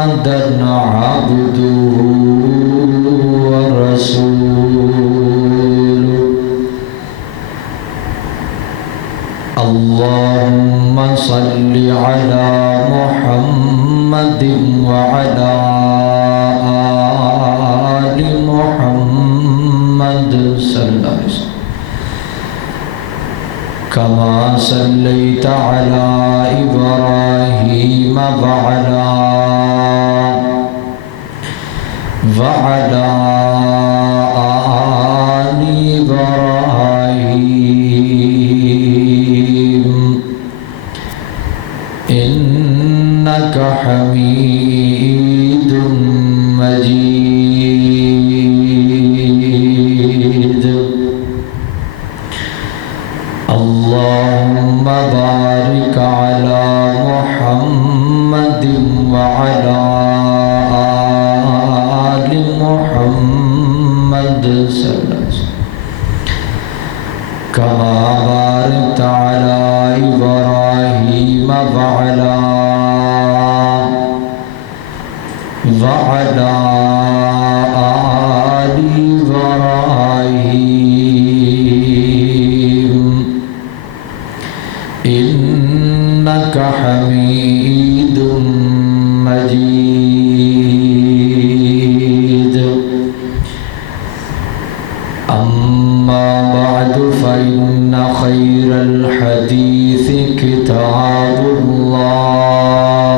محمدا عبده ورسوله اللهم صل على محمد وعلى آل محمد صلى الله عليه وسلم كما صليت على إبراهيم وعلى آل إبراهيم إنك حميد مجيد اللهم بارك على محمد وعلى آل محمد صلى الله عليه وسلم كما باركت على إبراهيم وعلى آل إبراهيم إنك حميد مجيد أما بعد فإن خير الحديث كتاب الله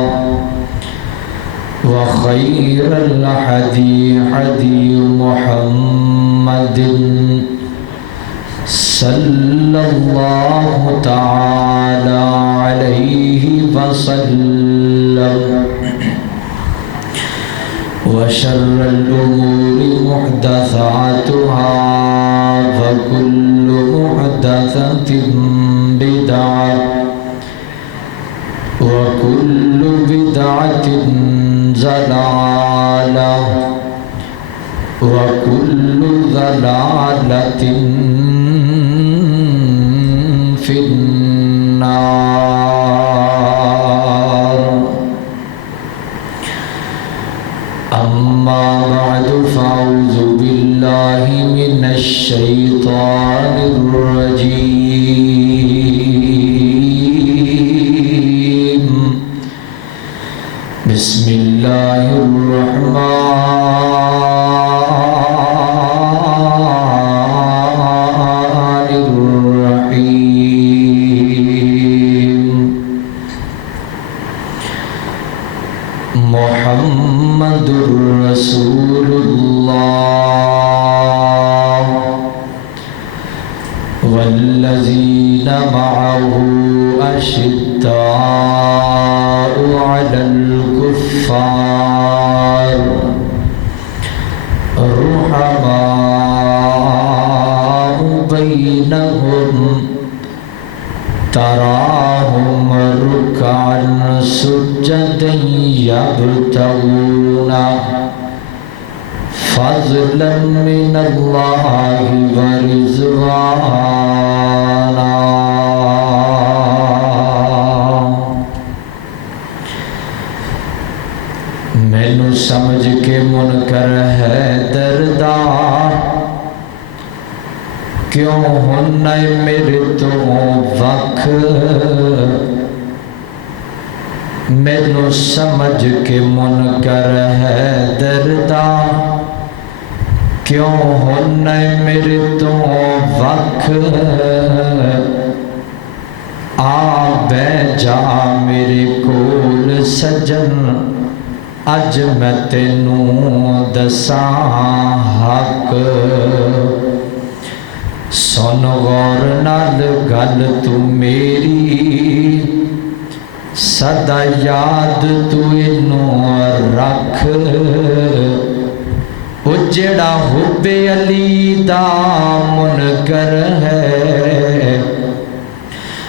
وخير الهدي هدي محمد صلى الله تعالى عليه وسلم وشر الأمور محدثاتها وكل محدثة بدعة وكل بدعة ضلالة وكل ضلالة في النار أما بعد فأعوذ بالله من الشيطان الرجيم بسم الله الرحمن الرحيم محمد رسول الله والذين معه أشداء على الكفار رحماء بينهم تراهم ركعا سجدا يبتغون فضلا من الله ورضوانا مینو سمجھ کے منکر ہے دردا کیوں ہونا میرے تو وکھ مینو سمجھ کے منکر ہے دردا کیوں ہونا میرے تو وکھ آ بہ جا میرے کول سجن اج میں تینوں دساں حق سن غور نال گل تو میری سدا یاد تو اینوں رکھ او جڑا حب علی دا منکر ہے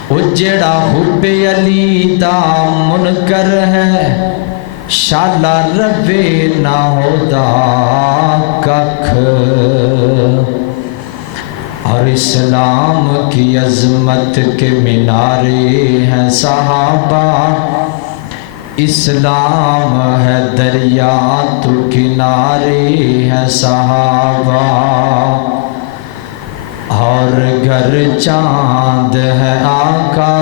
او جڑا حب علی دا منکر ہے شالا ربے نہ ہودا ککھ اور اسلام کی عظمت کے مینارے ہیں صحابہ اسلام ہے دریا تو کنارے ہیں صحابہ، اور گر چاند ہے آقا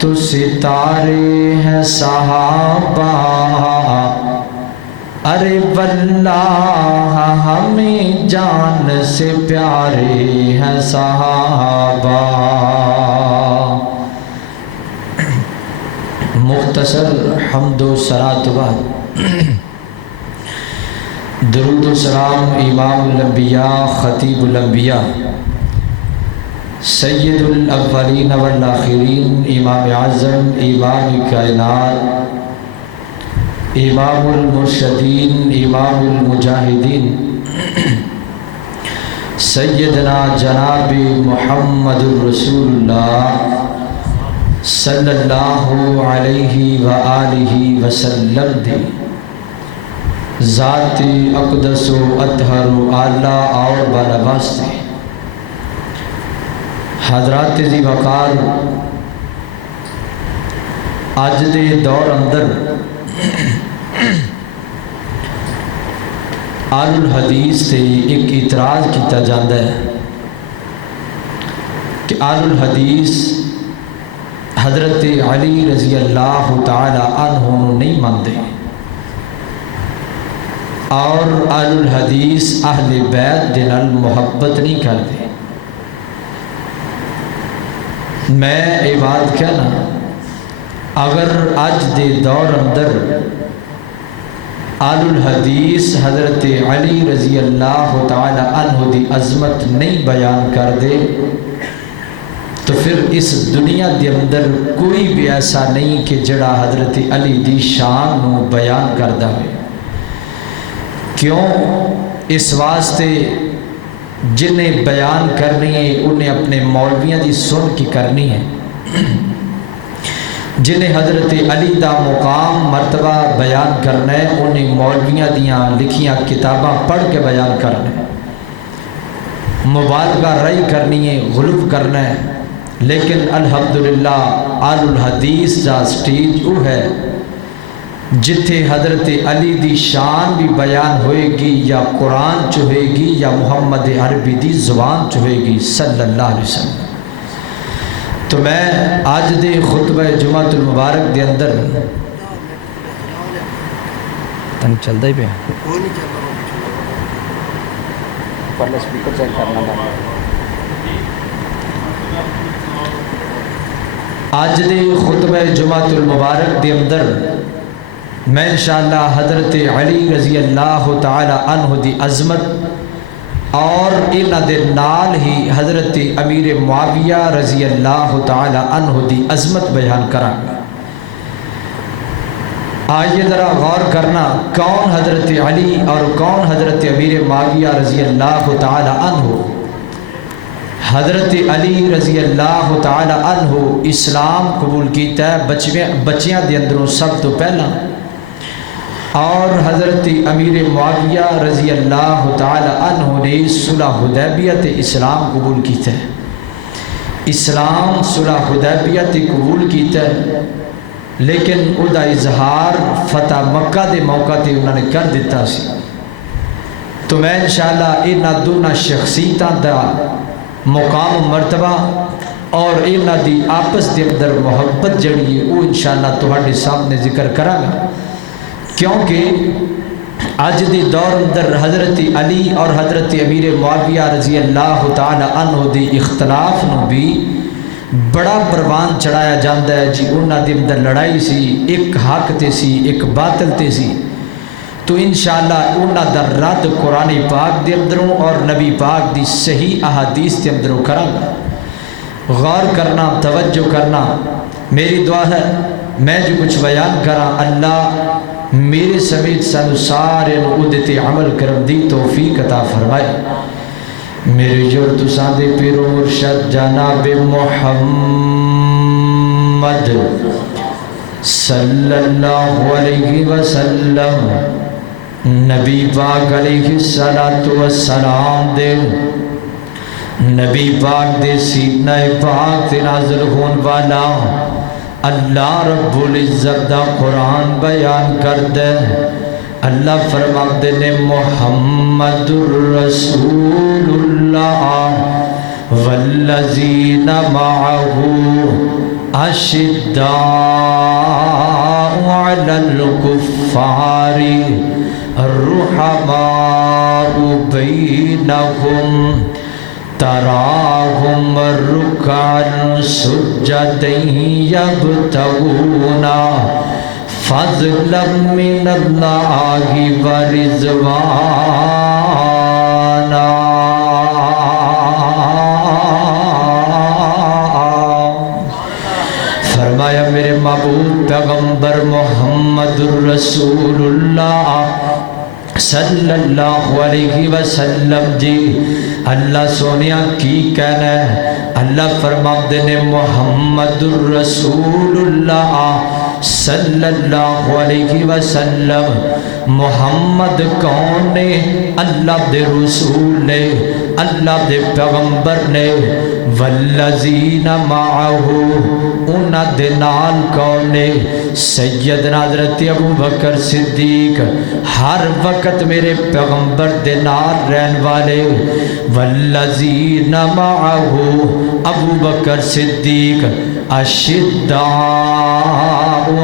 تو ستارے ہیں صحابہ، ارے واللہ ہمیں جان سے پیارے ہیں صحابہ۔ مختصر حمد و صلاۃ بعد درود و سلام امام الانبیاء خطیب الانبیاء سید الاولین والآخرین امام اعظم امام کائنات امام المرشدین امام المجاہدین سیدنا جناب محمد الرسول اللہ صلی اللہ علیہ وآلہ وسلم دی ذات اقدس و اطہر و اعلیٰ اور بالواسطے حضرات ذی وقار اج دے دور اندر آل الحدیث سے ایک اعتراض کیتا جاتا ہے کہ آل الحدیث حضرت علی رضی اللہ تعالی عنہ نہیں مانتے، اور آل الحدیث اہل بیت دے نال محبت نہیں کرتے۔ میں یہ بات کہنا، اگر اج دے دور اندر آل الحدیث حضرت علی رضی اللہ تعالی عنہ دی عظمت نہیں بیان کر دے تو پھر اس دنیا دے اندر کوئی بھی ایسا نہیں کہ جڑا حضرت علی دی شان نو بیان کردہ ہوئے۔ کیوں؟ اس واسطے جنہیں بیان کرنی ہے انہیں اپنے مولویاں دی سن کی کرنی ہے، جنہیں حضرت علی دا مقام مرتبہ بیان کرنا ہے انہیں مولویاں دیاں لکھیاں کتاباں پڑھ کے بیان کرنا ہے، مبالغہ رئی کرنی ہے، غلو کرنا ہے۔ لیکن الحمدللہ آل الحدیث دا سٹیج وہ ہے جتھے حضرت علی دی شان بھی بیان ہوئے گی، یا قرآن چوہے گی یا محمد عربی دی زبان چوہے گی صلی اللہ علیہ وسلم۔ تو میں آج دے خطبہ جمعۃ المبارک دے اندر تنگ چل دے پہ پہلے سپیکر چیک کرنا ہے۔ آج دے خطبہ جمعۃ المبارک دے اندر میں انشاءاللہ حضرت علی رضی اللہ تعالی عنہ دی عظمت اور انہ دے نال ہی حضرت امیر معاویہ رضی اللہ تعالی عنہ دی عظمت بیان کرا گا۔ آئیے ذرا غور کرنا، کون حضرت علی اور کون حضرت امیر معاویہ رضی اللہ تعالی عنہ؟ حضرت علی رضی اللہ تعالی عنہ اسلام قبول کیتا ہے بچیاں دے اندروں سب تو پہلا، اور حضرت امیر معاویہ رضی اللہ تعالی عنہ نے صلح حدیبیہ تے اسلام قبول کیتا ہے۔ اسلام صلح حدیبیہ تے قبول کیتا ہے، لیکن او دا اظہار فتح مکہ دے موقع تے انہوں نے کر دیتا سی۔ تو میں انشاءاللہ انہاں دونوں شخصیتاں دا مقام و مرتبہ اور انہاں دی آپس دے اندر محبت جڑی ہے وہ انشاءاللہ تہاڈے سامنے ذکر کراں گا، کیونکہ آج دی دور اندر حضرت علی اور حضرت امیر معاویہ رضی اللہ تعالی عنہ دی اختلاف نو بھی بڑا پروان چڑھایا جاندہ ہے جی انہاں دے اندر لڑائی سی، ایک حق تے سی ایک باطل تے سی۔ تو انشاءاللہ انہاں دا رد قرآن پاک دے اندروں اور نبی پاک دی صحیح احادیث دے اندروں کراں گا۔ غور کرنا، توجہ کرنا، میری دعا ہے میں جو کچھ بیان کراں اللہ میرے سمیت سانو سارے عدت عمل کرم دی توفیق عطا فرمائے۔ میرے جور تساں دے پیرو مرشد جناب محمد صلی اللہ علیہ وسلم نبی پاک علیہ السلام دے نبی پاک دے سینہ پاک تے نازل ہون والا اللہ رب العزت دا قرآن بیان کر دے اللہ فرماتے نے محمد الرسول اللہ والذین معه اشداء علی الکفار الرحماء بینہم تراہم رکعا سجدا یبتغون فضلا من اللہ ورضوانا فرمایا میرے محبوب پیغمبر محمد الرسول اللہ صلی اللہ علیہ وسلم جی اللہ سونیا کی کہنا ہے اللہ فرماتے نے محمد الرسول اللہ صلی اللہ علیہ وسلم محمد کون نے اللہ دے رسول نے اللہ دے پیغمبر نے والذین معه انہاں دے نال کون نے سیدنا حضرت ابو بکر صدیق ہر وقت میرے پیغمبر دے نال رہن والے والذین معه ابو بکر صدیق اشداء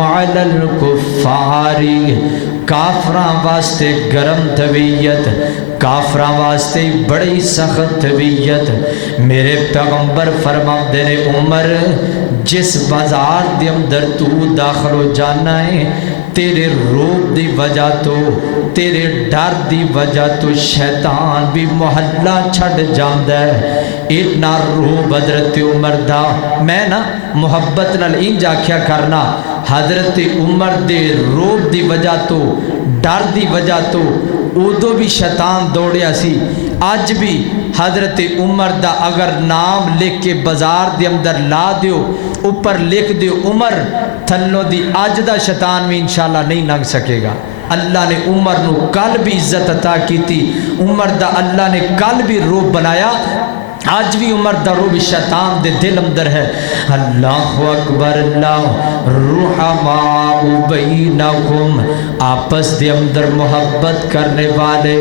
علی الکفار کافراں واسطے گرم طبیعت کافراں واسطے بڑی سخت طبیعت میرے پیغمبر فرماتے نے عمر جس بازار دے اندر تو داخل ہو جانا ہے تیرے روب دی وجہ تو تیرے ڈر دی وجہ تو شیطان بھی محلہ چھڑ جاندہ ہے اتنا روب حضرت عمر دا میں نا محبت نال انج آکھیا کرنا حضرت عمر دے روب دی وجہ تو ڈر دی وجہ تو ادو بھی شیطان دوڑیا سی آج بھی حضرت عمر دا اگر نام لکھ کے بازار دے اندر لا دیو اوپر لکھ دیو عمر تھلو دی آج دا شیطان بھی انشاءاللہ نہیں لنگ سکے گا اللہ نے عمر نو کل بھی عزت عطا کی تھی عمر دا اللہ نے کل بھی روب بنایا آج بھی عمر دا روب شیطان دے دل اندر ہے اللہ اکبر اللہ رحماء بینکم آپس دے اندر محبت کرنے والے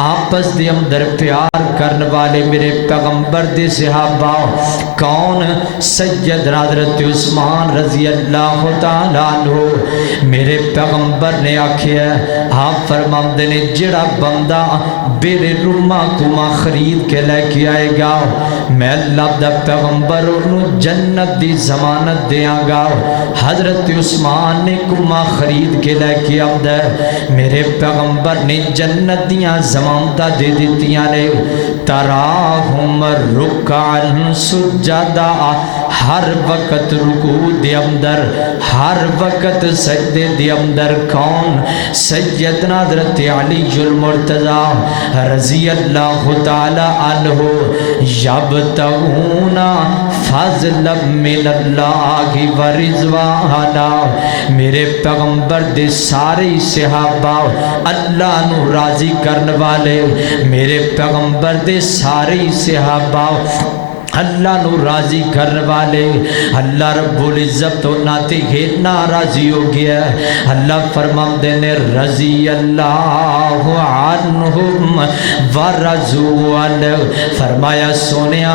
آپس دے اندر پیار کرنے والے میرے پیغمبر دے صحابہ کون سیدنا حضرت عثمان رضی اللہ تعالیٰ عنہ میرے پیغمبر نے آکھیا آپ فرماندے نے جڑا بندہ بیرے رمہ کما خرید کے لے کے آئے گا میں اللہ دا پیغمبر انہوں جنت دی ضمانت دیاں گا حضرت عثمان نے کما خرید کے لے کے آمدہ میرے پیغمبر نے جنت دیاں ضمانتہ دے دیتیاں نے تراہم رکعن سجدہ ہر وقت رکوع دے اندر ہر وقت سجدے دے اندر کون سیدنا حضرت علی المرتضی رضی اللہ تعالی عنہ یبتغون فضلا من اللہ ورضوانا میرے پیغمبر دے سارے صحابہ اللہ نو راضی کرنے والے میرے پیغمبر دے سارے صحابہ اللہ نو راضی کرنے والے اللہ رب العزت تو ناتے ہی ناراضی ہو گیا اللہ فرماندے نے رضی اللہ عنہم ورضوا عنہ فرمایا سونیا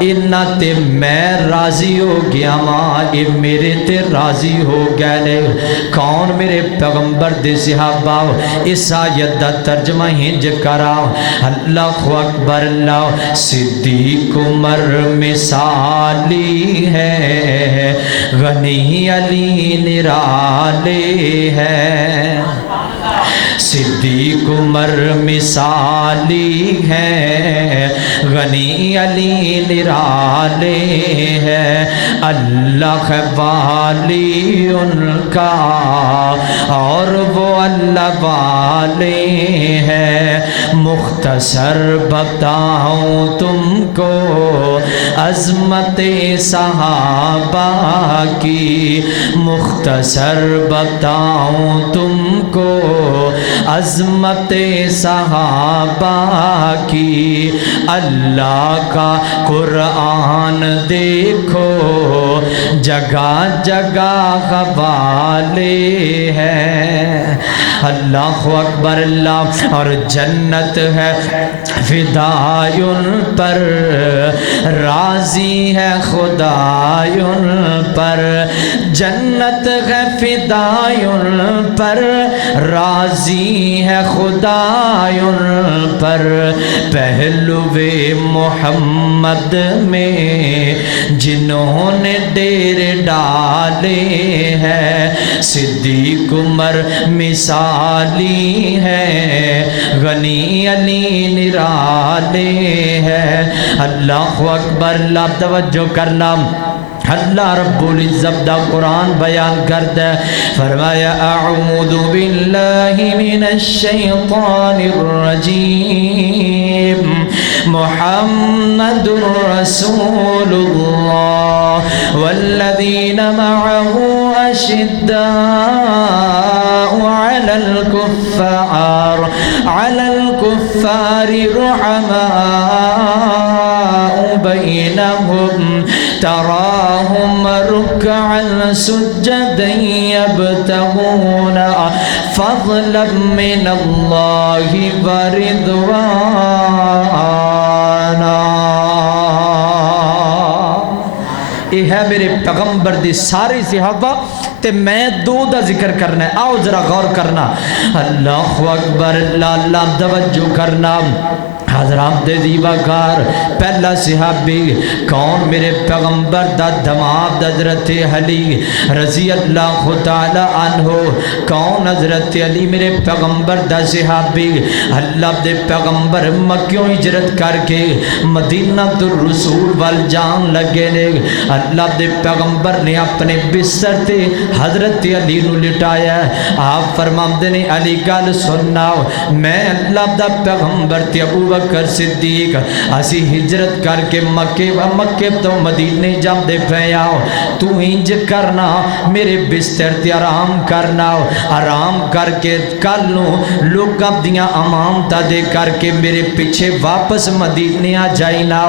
انہاں تے میں راضی ہو گیا ماں یہ میرے تے راضی ہو گئے کون میرے پیغمبر دے صحابہ اس آیت دا ترجمہ ہنج کرا اللہ اکبر اللہ صدیق عمر مثالی ہے غنی علی نرالی ہے صدیق عمر مثالی ہے غنی علی نرالی ہے اللہ والی ان کا اور وہ اللہ والے ہے مختصر بتاؤں تم کو عظمت صحابہ کی مختصر بتاؤں تم کو عظمت صحابہ کی، اللہ کا قرآن دیکھو جگہ جگہ حوالے ہیں۔ اللہ اکبر اللہ، اور جنت ہے فدائے ان پر، راضی ہے خدائے ان پر، جنت ہے فدائے ان پر، راضی ہے خدائے ان پر، پہلوے محمد میں جنہوں نے ڈیرے ڈالے ہیں، صدیق عمر مثالی ہے، غنی علی نرالے ہے۔ اللہ اکبر اللہ، توجہ کرنا، اللہ رب العزت دا قرآن بیان کرتا ہے، فرمایا اعوذ باللہ من الشیطان الرجیم، محمد رسول اللہ والذین معه اشداء على الكفار رحماء بينهم تراهم ركعا سجدا يبتغون فضلا من الله ورضوانا۔ یہ ہے میرے پیغمبر دی ساری صحابہ تے میں دو دا ذکر کرنا ہے، آؤ ذرا غور کرنا۔ اللہ اکبر اللہ اللہ، توجہ کرنا حضرات دے دیواکار، پہلا صحابی کون؟ میرے پیغمبر دا دماد حضرت علی رضی اللہ تعالی عنہ۔ کون؟ حضرت علی میرے پیغمبر دا صحابی، اللہ دے پیغمبر مکیوں ہجرت کر کے مدینہ الرسول وال جان لگے نے، اللہ دے پیغمبر نے اپنے بستر تے حضرت علی نو لٹایا، آپ فرماندے نے علی گل سننا، میں اللہ دا پیغمبر تے ابو بکر صدیق اسی ہجرت کر کے مکے تو مدینے جاندے پے آؤ، تو انج کرنا میرے بستر تے آرام کرنا، آرام کر کے کل نو لوکاں دیاں امانتاں دے کر کے میرے پیچھے واپس مدینے آ جائینا۔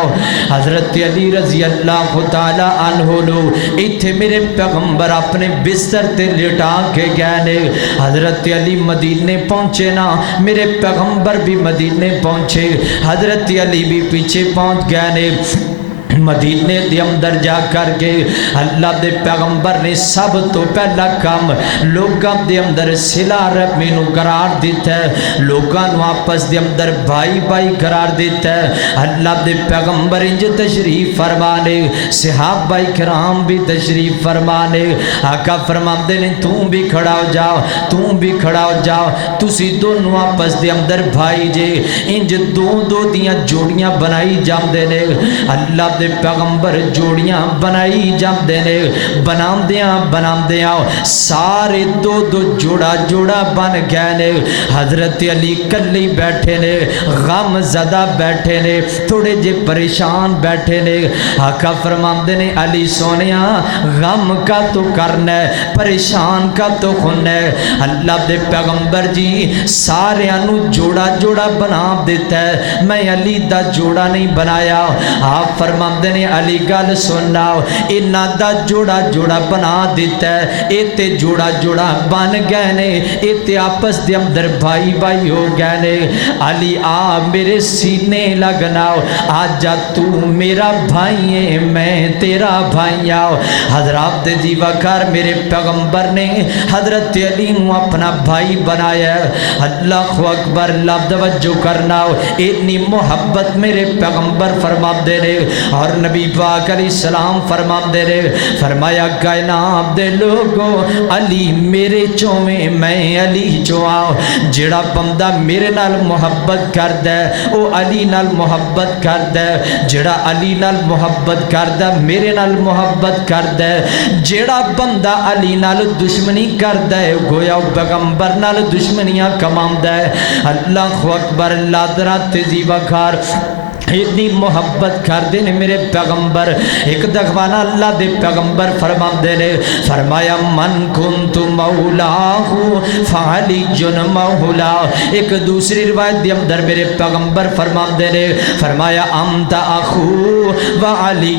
حضرت علی رضی اللہ تعالی عنہ نو ایتھے میرے پیغمبر اپنے بستر تے لٹا کے گئے نے، حضرت علی مدینے پہنچے نا، میرے پیغمبر بھی مدینے پہنچے، حضرت علی بھی پیچھے پہنچ گئے نے۔ مدینے دے اندر جا کر کے اللہ دے پیغمبر نے سب تو پہلا کام لوگاں دے اندر صلہ رحمی نو قرار دیتا ہے، لوگاں نو آپس دے اندر بھائی بھائی قرار دیتا ہے۔ اللہ دے پیغمبر انج تشریف فرمانے، صحابہ کرام بھی تشریف فرمانے، آقا فرماندے نے تو بھی کھڑا ہو جاؤ، تو بھی کھڑا ہو جاؤ، تسی دونوں آپس دے اندر بھائی جے، انج دو دو دیاں جوڑیاں بنائی جاندے نے۔ اللہ دے پیغمبر جوڑیاں بنائی جاندے نے، بنامدیاں سارے دو دو جوڑا جوڑا بن گئے نے۔ حضرت علی کلی بیٹھے نے، غم زدہ بیٹھے نے، تھوڑے جے پریشان بیٹھے نے۔ آقا فرماندے نے علی سونیا غم کا تو کرنا ہے، پریشان کا تو ہونا ہے۔ اللہ دے پیغمبر جی سارے انو جوڑا جوڑا بنا دیتا ہے، میں علی دا جوڑا نہیں بنایا۔ آپ فرماندے نے علی گل سننا، انہاں دا جوڑا جوڑا بنا دیتا ہے، اے تے جوڑا جوڑا بن گئے نے، اے تے آپس دے اندر بھائی بھائی ہو گئے نے۔ علی آ میرے سینے لگنا، آجا تو میرا بھائی ہے میں تیرا بھائی آؤ۔ حضرات دے دیواکار میرے پیغمبر نے حضرت علی نو اپنا بھائی بنایا۔ اللہ اکبر اللہ، توجہ کرنا، اتنی محبت میرے پیغمبر فرما دے رہے اور نبی پاک علیہ السلام فرما دے رہے، فرمایا کائنات دے لوگو علی میرے چویں میں علی چواں، جڑا بندہ میرے نال محبت کردہ او علی نال محبت کردہ، جڑا علی نال محبت کردہ میرے نال محبت کردہ، جڑا بندہ علی نال دشمنی کردہ گویا پیغمبر نال دشمنیاں کماندہ۔ اللہ اکبر اللہ، درات تیزی وکھار اتنی محبت کرتے ہیں میرے پیغمبر. ایک دخوانا اللہ دے پیغمبر فرماندے نے فرمایا من کنت مولاہ فعلی مولا. ایک دوسری روایت دی اندر میرے پیغمبر فرماندے نے فرمایا انت اخو وعلی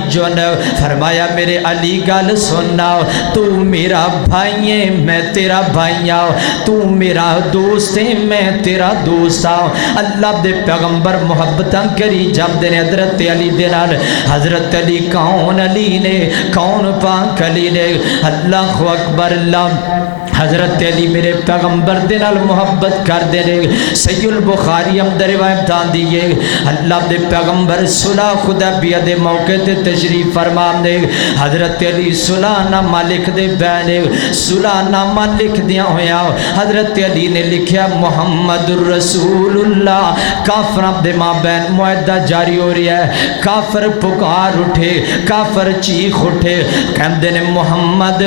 فرمایا میرے علی گل سننا تو میرا بھائی ہے میں تیرا بھائی ہوں, تو میرا دوست ہے میں تیرا دوست ہوں. اللہ دے پیغمبر محبتاں کری جامدے نے حضرت علی دے نال. حضرت علی کون علی نے کون پاک علی نے. اللہ اکبر اللہ. حضرت علی میرے پیغمبر دے نال محبت کر دے نے. صحیح البخاری اندر روایت آندی ہے اللہ دے پیغمبر صلح حدیبیہ دے موقع تے تشریف فرما نے. حضرت علی صلح نامہ لکھ دے بینے صلح نامہ لکھ دیا ہویا حضرت علی نے لکھیا محمد الرسول اللہ. کافر دے ماں بین معاہدہ جاری ہو رہی ہے. کافر پکار اٹھے کافر چیخ اٹھے کہندے نے محمد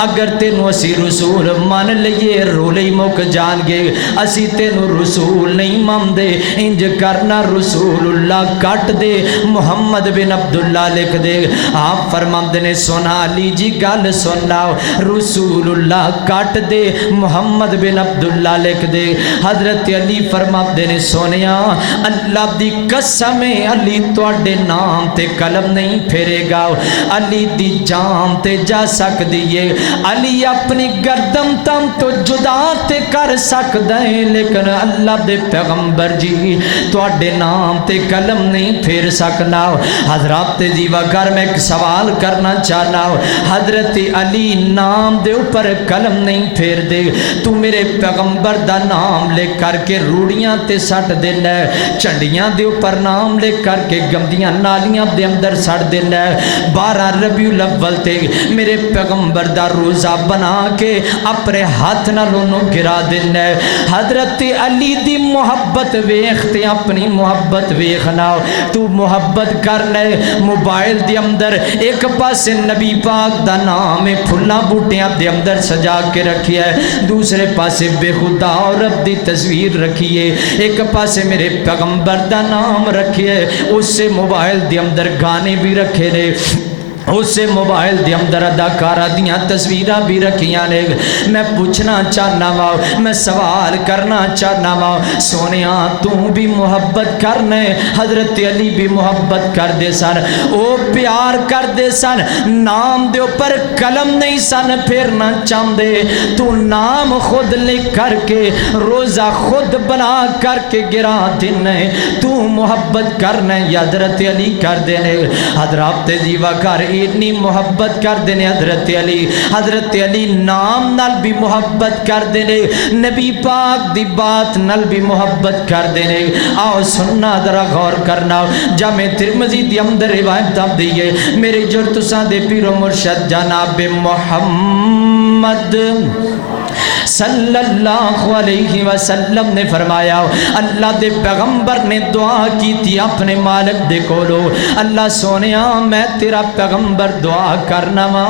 اگر تینوں اسی رسول مان لئیے رولے موک جان گے اسی تینوں رسول نہیں مان دے انج کرنا رسول اللہ کٹ دے محمد بن عبداللہ لکھ دے. آپ فرماندے نے سنا علی جی گل سننا رسول اللہ کٹ دے محمد بن عبداللہ لکھ دے. حضرت علی فرماندے نے سونیا اللہ دی قسم علی تواڈے نام تے قلم نہیں پھیرے گا. علی دی جان تے جا سکدی ہے علی اپنی گردن تم تو جدا تے کر سکدا ہے لیکن اللہ دے پیغمبر جی تواڈے نام تے قلم نہیں پھیر سکنا. حضرات جی وگر میں ایک سوال کرنا چاہنا حضرت علی نام دے اوپر قلم نہیں پھیر دے تو میرے پیغمبر دا نام لے کر کے روڑیاں تے سٹ دینا چنڈیاں دے اوپر نام لے کر کے گندیاں نالیاں دے اندر سٹ دینا. 12 ربیع الاول تے میرے پیغمبر دا روزہ بنا کے اپنے ہاتھ نہ لونوں گرا دینا. حضرت علی دی محبت ویختے اپنی محبت ویخنا. تو محبت کرنے موبائل دی اندر ایک پاس نبی پاک دا نام پھلا بوٹیاں دے اندر سجا کے رکھی ہے دوسرے پاس بے خدا عورت دی تصویر رکھی ہے ایک پاس میرے پیغمبر دا نام رکھی ہے. اس سے موبائل دی اندر گانے بھی رکھے نے اس سے موبائل دے اندر اداکارہ دیاں تصویرہ بھی رکھیاں نے. میں پوچھنا چاہنا وا میں سوال کرنا چاہنا وا سونیا تو بھی محبت کرنے حضرت علی بھی محبت کر دے سن او پیار کر دے سن نام دے اوپر قلم نہیں سن پھیرنا چاہندے تو نام خود لکھ کر کے روزہ خود بنا کر کے گرا دینے تو محبت کرنے حضرت علی کر دینے. حضرات جیوہ کر اتنی محبت کر دینے حضرت علی نام نال بھی محبت کر دینے نبی پاک دی بات نال بھی محبت کر دینے. آؤ سننا ذرا غور کرنا جامع ترمذی دی اندر روایت اب دیئے میرے جرتساں دے پیر و مرشد جناب محمد صلی اللہ علیہ وسلم نے فرمایا اللہ دے پیغمبر نے دعا کی تھی اپنے مالک دے کولو اللہ سونیا میں تیرا پیغمبر دعا کرنا وا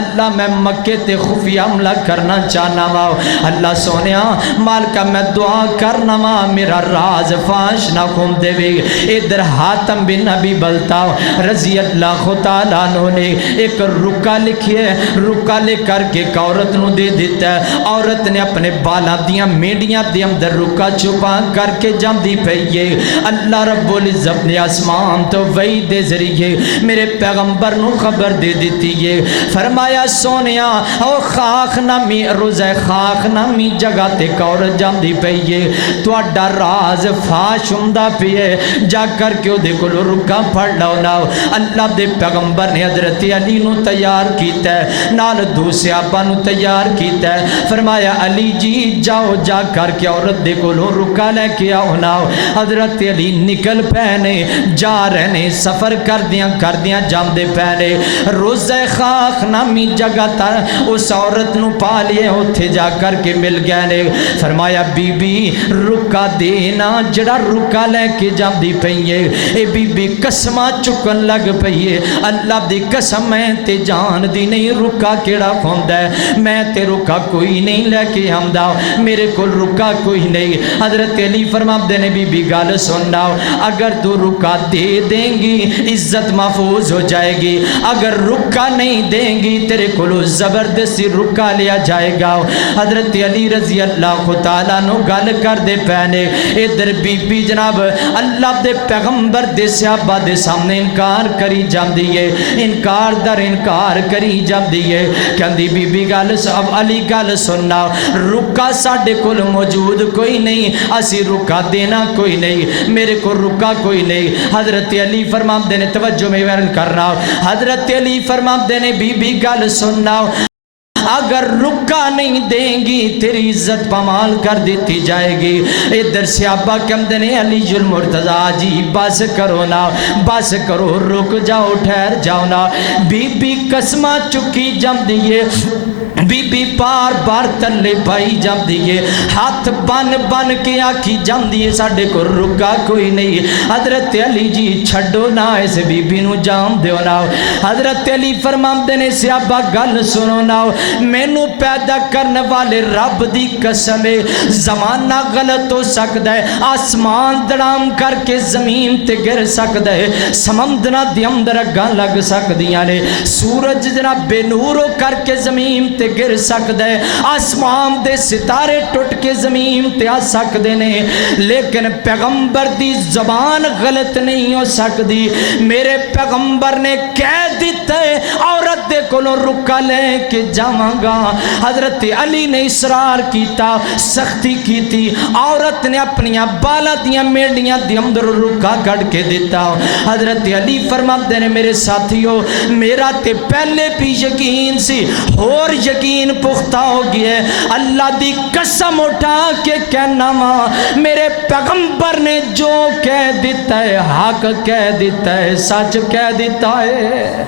اللہ میں مکے تے خفیہ حملہ کرنا چاہنا وا اللہ سونیا مالکہ میں دعا کرنا وا میرا راز فاش نہ کھوم دے وے. ادھر حاتم بن ابی بلتا رضی اللہ تعالیٰ عنہ نے ایک رکا لکھی ہے رکا لے کر کے ایک عورت نو دے دیتا ہے. عورت نے اپنے بالا دیاں میڈیاں دے اندر رکا چھپا کر کے جاندی پئیے. اللہ رب العزت نے آسمان تو وحی دے ذریعے میرے پیغمبر نو خبر دے دیتی ہے فرمایا سونیا او خاک نامی روزہ خاک نامی جگہ تے کور جاندی پئیے تو اڈا راز فاش ہمدہ پیے جا کر کے دے کلو رکا پڑھ لاؤ. اللہ دے پیغمبر نے حضرت علی نو تیار کیتا ہے نال دوسرے آبا نو تیار کیتا ہے فرمایا علی جی جاؤ جا کر کے عورت دے کولو رکا لے کے آؤ ناؤ. حضرت علی نکل پہنے جا رہنے سفر کر دیاں جاندے پہنے روزہ خاک نامی جگہ تا اس عورت نو پا لیے اتھے جا کر کے مل گئے نے فرمایا بی بی رکا دینا جڑا رکا لے کے جاندی پئیے اے بی بی قسمہ چکن لگ پئیے اللہ دی قسم میں تے جان دی نہیں رکا کیڑا کھوندہ ہے میں تے رکا کوئی نہیں لے کے آمدا میرے کول رکا کوئی نہیں حضرت علی فرماتے نے بی بی گل سننا اگر تو رکا دے دیں گی عزت محفوظ ہو جائے گی اگر رکا نہیں دیں گی تیرے کولو زبردستی رکا لیا جائے گا حضرت علی رضی اللہ تعالیٰ نو گل کر دے پہنے ادھر بی بی جناب اللہ دے پیغمبر دے صحابہ دے سامنے انکار کری جام دیئے انکار در انکار کری جام دیئے کہندی بی بی گل اب علی گل سننا رکا ساڑھے کل موجود کوئی نہیں اسی رکا دینا کوئی نہیں میرے کو رکا کوئی نہیں حضرت علی فرمام دینے توجہ میں ورن کرنا حضرت علی فرمام دینے بی بی گل سننا اگر رکا نہیں دیں گی تیری عزت پامال کر دیتی جائے گی ادھر صحابہ کم دینے علی المرتضیٰ جی بس کرو نا بس کرو رک جاؤ ٹھہر جاؤ نا بی بی قسمہ چکی جم دیئے بی بی بار بار تلے پائی جم دیئے ہاتھ بن بن کے آکھی جم دیئے ساڑھے کو رکا کوئی نہیں حضرت علی جی چھڑو نا ایسے بی بی نو جام دیو نا حضرت علی فرمام دینے صحابہ گل سنو نا میں نو پیدا کرنے والے رب دی قسم زمانہ غلط ہو سکتا ہے آسمان دڑام کر کے زمین تے گر سکتا ہے سمندرہ دی اندر اگاں لگ سکدیاں نے سورج جناب بے نورو کر کے زمین تے گر سکتا ہے آسمان دے ستارے ٹوٹ کے زمین تے آ سکتے نے لیکن پیغمبر دی زبان غلط نہیں ہو سکتی میرے پیغمبر نے کہہ دیتا ہے عورت دے کولوں رکا لے کے جاواں گا حضرت علی نے اصرار کیتا سختی کی تھی عورت نے اپنی بالا دیاں میڈیاں دی اندر رکا کڑ کے دیتا حضرت علی فرماتے نے میرے ساتھیوں میرا تے پہلے بھی یقین سی اور یقین پختہ ہو گیا ہے اللہ دی قسم اٹھا کے کہنا ماں میرے پیغمبر نے جو کہہ دیتا ہے حق کہہ دیتا ہے سچ کہہ دیتا ہے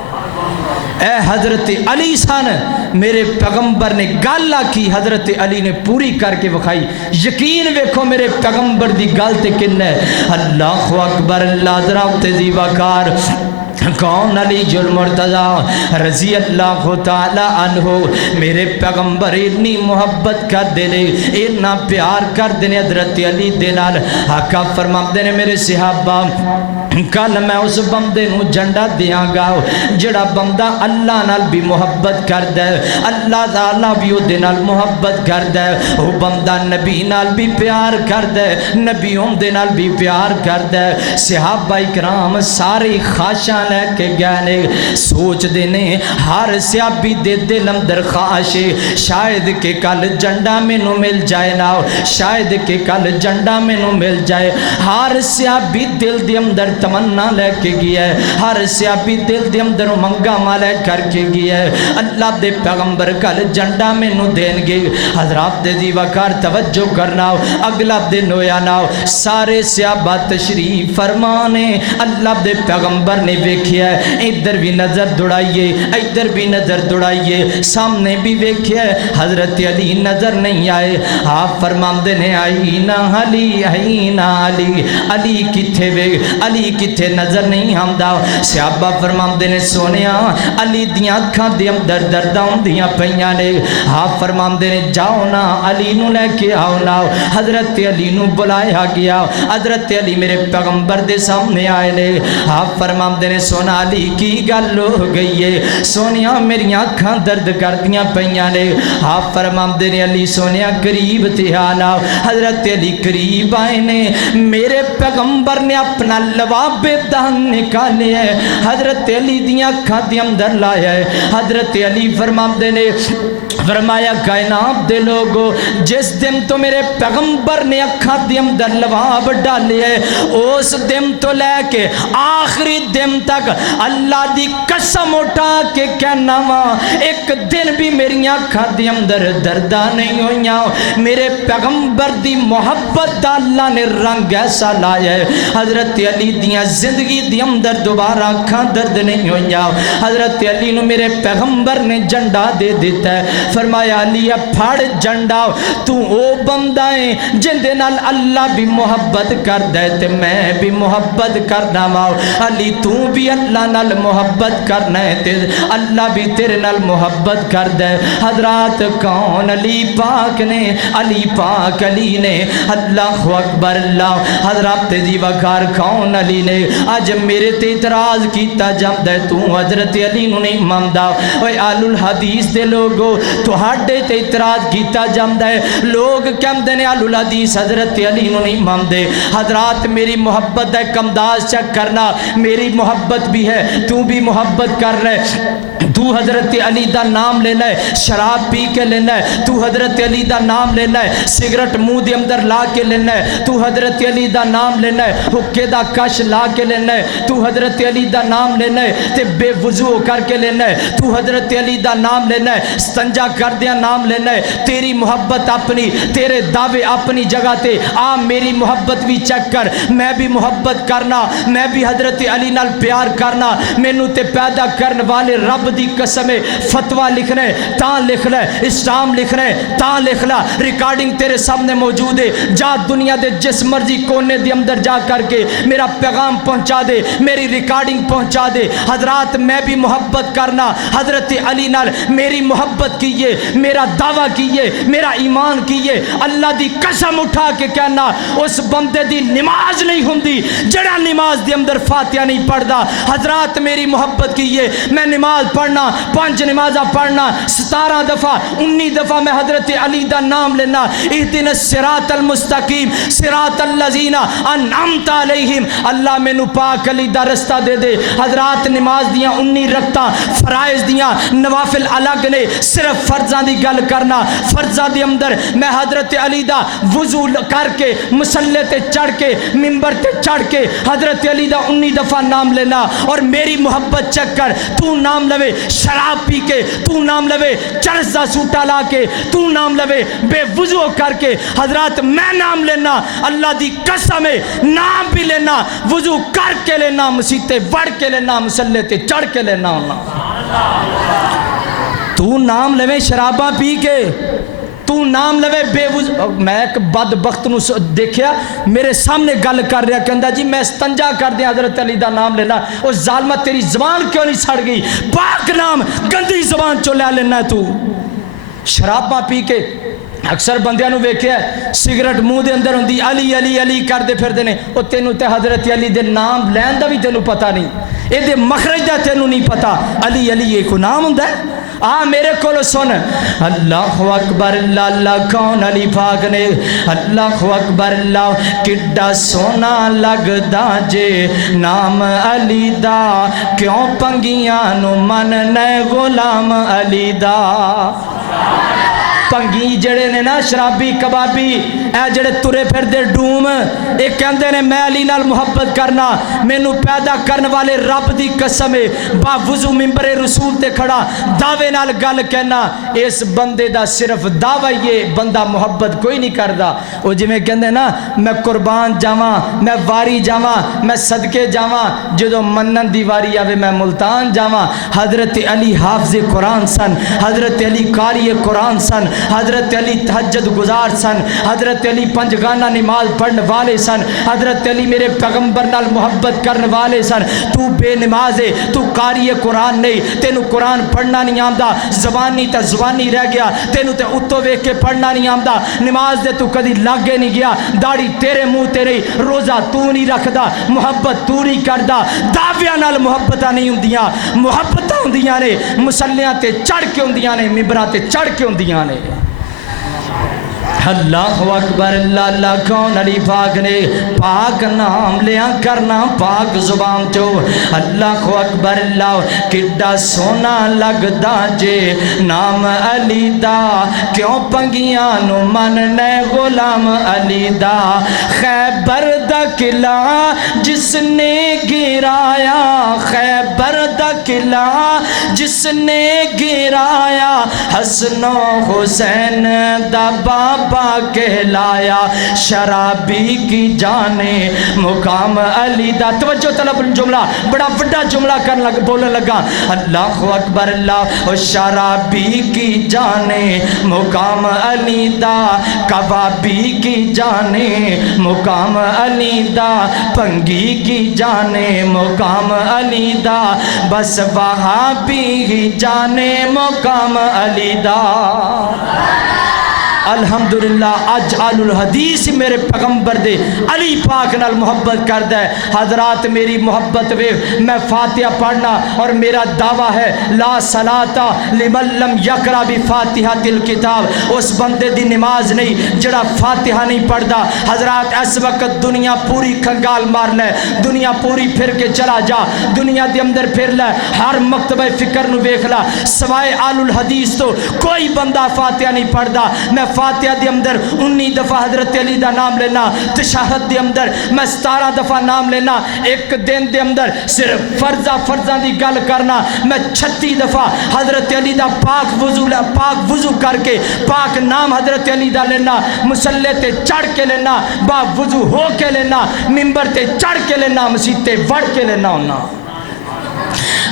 اے حضرت علی سان میرے پیغمبر نے گالا کی حضرت علی نے پوری کر کے وکھائی یقین ویکھو میرے پیغمبر دی گل تے کن ہے اللہ اکبر اللہ ذرا تیزی وقار کون علی المرتضیٰ رضی اللہ تعالی عنہ میرے پیغمبر اتنی محبت کر دینے اتنا پیار کر دینے حضرت علی دینال آقا فرما دینے میرے صحابہ کل میں اس بندے نو جنڈا دیاں گا جڑا بندہ اللہ نال بھی محبت کر دے اللہ تعالیٰ بھی دے نال محبت کر دے وہ بندہ نبی نال بھی پیار کر دے نبیوں دے نال بھی پیار کر دے صحابہ اکرام ساری خواہشاں لے کے گانے سوچ دینے ہر صحابی دے دل اندر خواہش شاید کہ کل جنڈا میں نو مل جائے نا شاید کہ کل جنڈا میں نو مل جائے ہر صحابی دل دے اندر تمنا لے کے گیا ہے ہر صحابی دل دے اندر منگا مالے کر کے گیا ہے اللہ دے پیغمبر کل جنڈا میں نو دین گے حضرات دے دی وقار توجہ کرنا اگلا دن ہویا نا سارے صحابہ تشریف فرمانے اللہ دے پیغمبر نے ویکھیا ہے ادھر بھی نظر دوڑائیے ادھر بھی نظر دوڑائیے سامنے بھی ویکھیا ہے حضرت علی نظر نہیں آئے آپ فرماندے نے آئینا علی آئینا علی علی کتھے وے علی کتھے نظر نہیں آمدا صحابہ فرماندے نے سونیا علی دیاں اکھاں دے اندر درداں ہوندیاں پیاں نے آپ فرماندے نے جاؤ نا علی نو لے کے آؤ نا حضرت علی نو بلایا گیا حضرت علی میرے پیغمبر دے سامنے آئے نے آپ فرماندے نے سونا علی کی گل ہو گئی ہے سونیا میری اکھاں درد کردیاں پیاں نے آپ فرماندے نے علی سونیا قریب تے آنا حضرت علی قریب آئے نے میرے پیغمبر نے اپنا لواب دہن نکالے ہے حضرت علی دیاں اکھاں دے اندر لایا ہے حضرت علی فرماندے نے فرمایا کائنات دے لوگو جس دن تو میرے پیغمبر نے اکھاں دے اندر لواب ڈالے ہے اس دن تو لے کے آخری دن تک اللہ دی قسم اٹھا کے کہنا ماں ایک دن بھی میری اکھاں دے اندر دردہ نہیں ہویاں میرے پیغمبر دی محبت دا اللہ نے رنگ ایسا لایا ہے حضرت علی دیاں زندگی دی اندر دوبارہ اکھاں درد نہیں ہویاں حضرت علی نو میرے پیغمبر نے جنڈا دے دیتا ہے فرمایا علی پھڑ جنڈا تو او بندہ ہے جن دے نال اللہ بھی محبت کر دے تے میں بھی محبت کرنا وا علی تو بھی اللہ نال محبت کرنا ہے تے اللہ بھی تیرے نال محبت کر دے حضرات کون علی پاک نے علی پاک علی نے اللہ اکبر اللہ حضرات جی وقار کون علی نے اج میرے تے اعتراض کیتا جاندا ہے تو حضرت علی نو نہیں مندا اوے آل الحدیث دے لوگو تہاڈے تے اعتراض کیتا جاندا ہے لوگ کہندے نے آل الحدیث حضرت علی نو نہیں ماندے حضرات میری محبت ہے کمداز چیک کرنا میری محبت بھی ہے تو بھی محبت کر رہے تو حضرت علی دا نام لینا ہے شراب پی کے لینا ہے تو حضرت علی دا نام لینا ہے سگرٹ منہ دے اندر لا کے لینا ہے تو حضرت علی دا نام لینا ہے حکے دا کش لا کے لینا ہے تو حضرت علی دا نام لینا ہے تے بے وضو کر کے لینا ہے تو حضرت علی دا نام لینا ہے استنجا کر دیا نام لینا ہے تیری محبت اپنی تیرے دعوے اپنی جگہ تے آ میری محبت بھی چیک کر میں بھی محبت کرنا میں بھی حضرت علی نال پیار کرنا مینوں تے پیدا کرن والے رب دی قسم فتویٰ لکھنا ہے تاں لکھنا ہے اسلام لکھنا ہے تاں لکھنا ریکارڈنگ تیرے سامنے موجود ہے جا دنیا دے جس مرضی کونے دے اندر جا کر کے میرا پیغام پہنچا دے میری ریکارڈنگ پہنچا دے حضرات میں بھی محبت کرنا حضرت علی نال میری محبت کیے میرا دعویٰ کیے میرا ایمان کیے اللہ دی قسم اٹھا کے کہنا اس بندے دی نماز نہیں ہوندی جڑا نماز دے اندر فاتحہ نہیں پڑھدا حضرات میری محبت کیے میں نماز پڑھنا 5 نمازہ پڑھنا 17 دفعہ 19 دفعہ میں حضرت علی دا نام لینا اہدنا الصراط المستقیم صراط الذین انعمت علیہم اللہ مینوں پاک علی دا رستہ دے دے حضرات نماز دیاں 19 رکعتاں فرائض دیاں نوافل الگ نے صرف فرضاں دی گل کرنا فرضاں دے اندر میں حضرت علی دا وضو کر کے مصلی تے چڑھ کے منبر تے چڑھ کے حضرت علی دا 19 دفعہ نام لینا اور میری محبت چیک کر تو نام لوے شراب پی کے تو نام لوے چرس دا سوٹا لا کے تو نام لوے بے وضو کر کے حضرات میں نام لینا اللہ دی قسم ہے نام بھی لینا وضو کر کے لینا مسجد تے وڑ کے لینا مصلی تے چڑھ کے لینا تو نام لوے شراباں پی کے تو نام لوے بے وضو میں ایک بدبخت نو دیکھیا میرے سامنے گل کر رہا کہندا جی میں استنجا کر دیا حضرت علی دا نام لینا او ظالمہ تیری زبان کیوں نہیں سڑ گئی پاک نام گندی زبان چو لے لینا تو شراباں پی کے اکثر بندیاں نو ویکھیا سگرٹ منہ دے اندر ہوندی علی علی علی کر دے پھر دینے او تینوں تے حضرت علی دے نام لین دا بھی تینوں پتہ نہیں اے دے مخرج دا تینوں نہیں پتہ علی علی یہ کو نام ہوندا ہے میرے کولو سن اللہ اکبر اللہ اللہ کون علی پاک نے اللہ اکبر اللہ کڈا سونا لگدا جے نام علی دا کیوں پنگیاں نو من نے غلام علی دا پنگی جڑے نے نا شرابی کبابی اے جڑے ترے پھر دے ڈوم ایک کہندے نے میں علی نال محبت کرنا مینوں پیدا کرن والے رب دی قسم ہے با وضو منبر رسول تے کھڑا دعوے نال گل کہنا اس بندے دا صرف دعوی یہ بندہ محبت کوئی نہیں کردا او جویں کہندے نا میں قربان جاواں میں واری جاواں میں صدقے جاواں جدوں منن دی واری آوے میں ملتان جاواں حضرت علی حافظ قرآن سن حضرت علی قاری قرآن سن حضرت علی تہجد گزار سن حضرت علی پنجگانہ نماز پڑھنے والے سن حضرت علی میرے پیغمبر نال محبت کرنے والے سن تو بے نماز ہے تو قاری قرآن نہیں تینوں قرآن پڑھنا نہیں آمدا زبانی تے زبانی رہ گیا تینوں تے اتو ویکھ کے پڑھنا نہیں آمدا نماز دے تو کدی لاگے نہیں گیا داڑھی تیرے منہ تے نہیں روزہ تو نہیں رکھدا محبت تو نہیں کردا دعویاں نال محبتاں نہیں ہوندیاں محبتاں ہوندیاں نے مصلیاں تے چڑھ کے ہوندیاں نے ممبراں تے چڑھ کے ہوندیاں نے اللہ اکبر اللہ اللہ کون علی پاک نے پاک نام لیا کرنا پاک زبان چو اللہ اکبر اللہ کڈا سونا لگدا جے نام علی دا کیوں پنگیاں نو من نے غلام علی دا خیبر دا قلعہ جس نے گرایا خیبر دا قلعہ جس نے گرایا حسن و حسین دا بابا کہلایا شرابی کی جانے مقام علی دا توجہ طلب جملہ بڑا بڑا جملہ بولنے لگا اللہ اکبر اللہ شرابی کی جانے مقام علی دا کبابی کی جانے مقام علی دا پنگی کی جانے مقام علی دا بس وہابی کی جانے مقام علی دا الحمدللہ اج آل الحدیث میرے پیغمبر دے علی پاک نال محبت کردہ ہے حضرات میری محبت وے میں فاتحہ پڑھنا اور میرا دعویٰ ہے لا صلاۃ لمن لم یقرأ بفاتحۃ الکتاب اس بندے دی نماز نہیں جڑا فاتحہ نہیں پڑھدا حضرات اس وقت دنیا پوری کھنگال مار لے دنیا پوری پھر کے چلا جا دنیا دے اندر پھر لے ہر مکتبہ فکر نو ویکھ لا سوائے آل الحدیث تو کوئی بندہ فاتحہ نہیں پڑھدا میں فاتحہ دے اندر 19 دفعہ حضرت علی دا نام لینا تشہد دے اندر میں 17 دفعہ نام لینا ایک دن دے اندر صرف فرضاں دی گل کرنا میں 36 دفعہ حضرت علی دا پاک وضو کر کے پاک نام حضرت علی دا لینا مصلی تے چڑھ کے لینا با وضو ہو کے لینا منبر تے چڑھ کے لینا مسجد تے وڑ کے لینا ہونا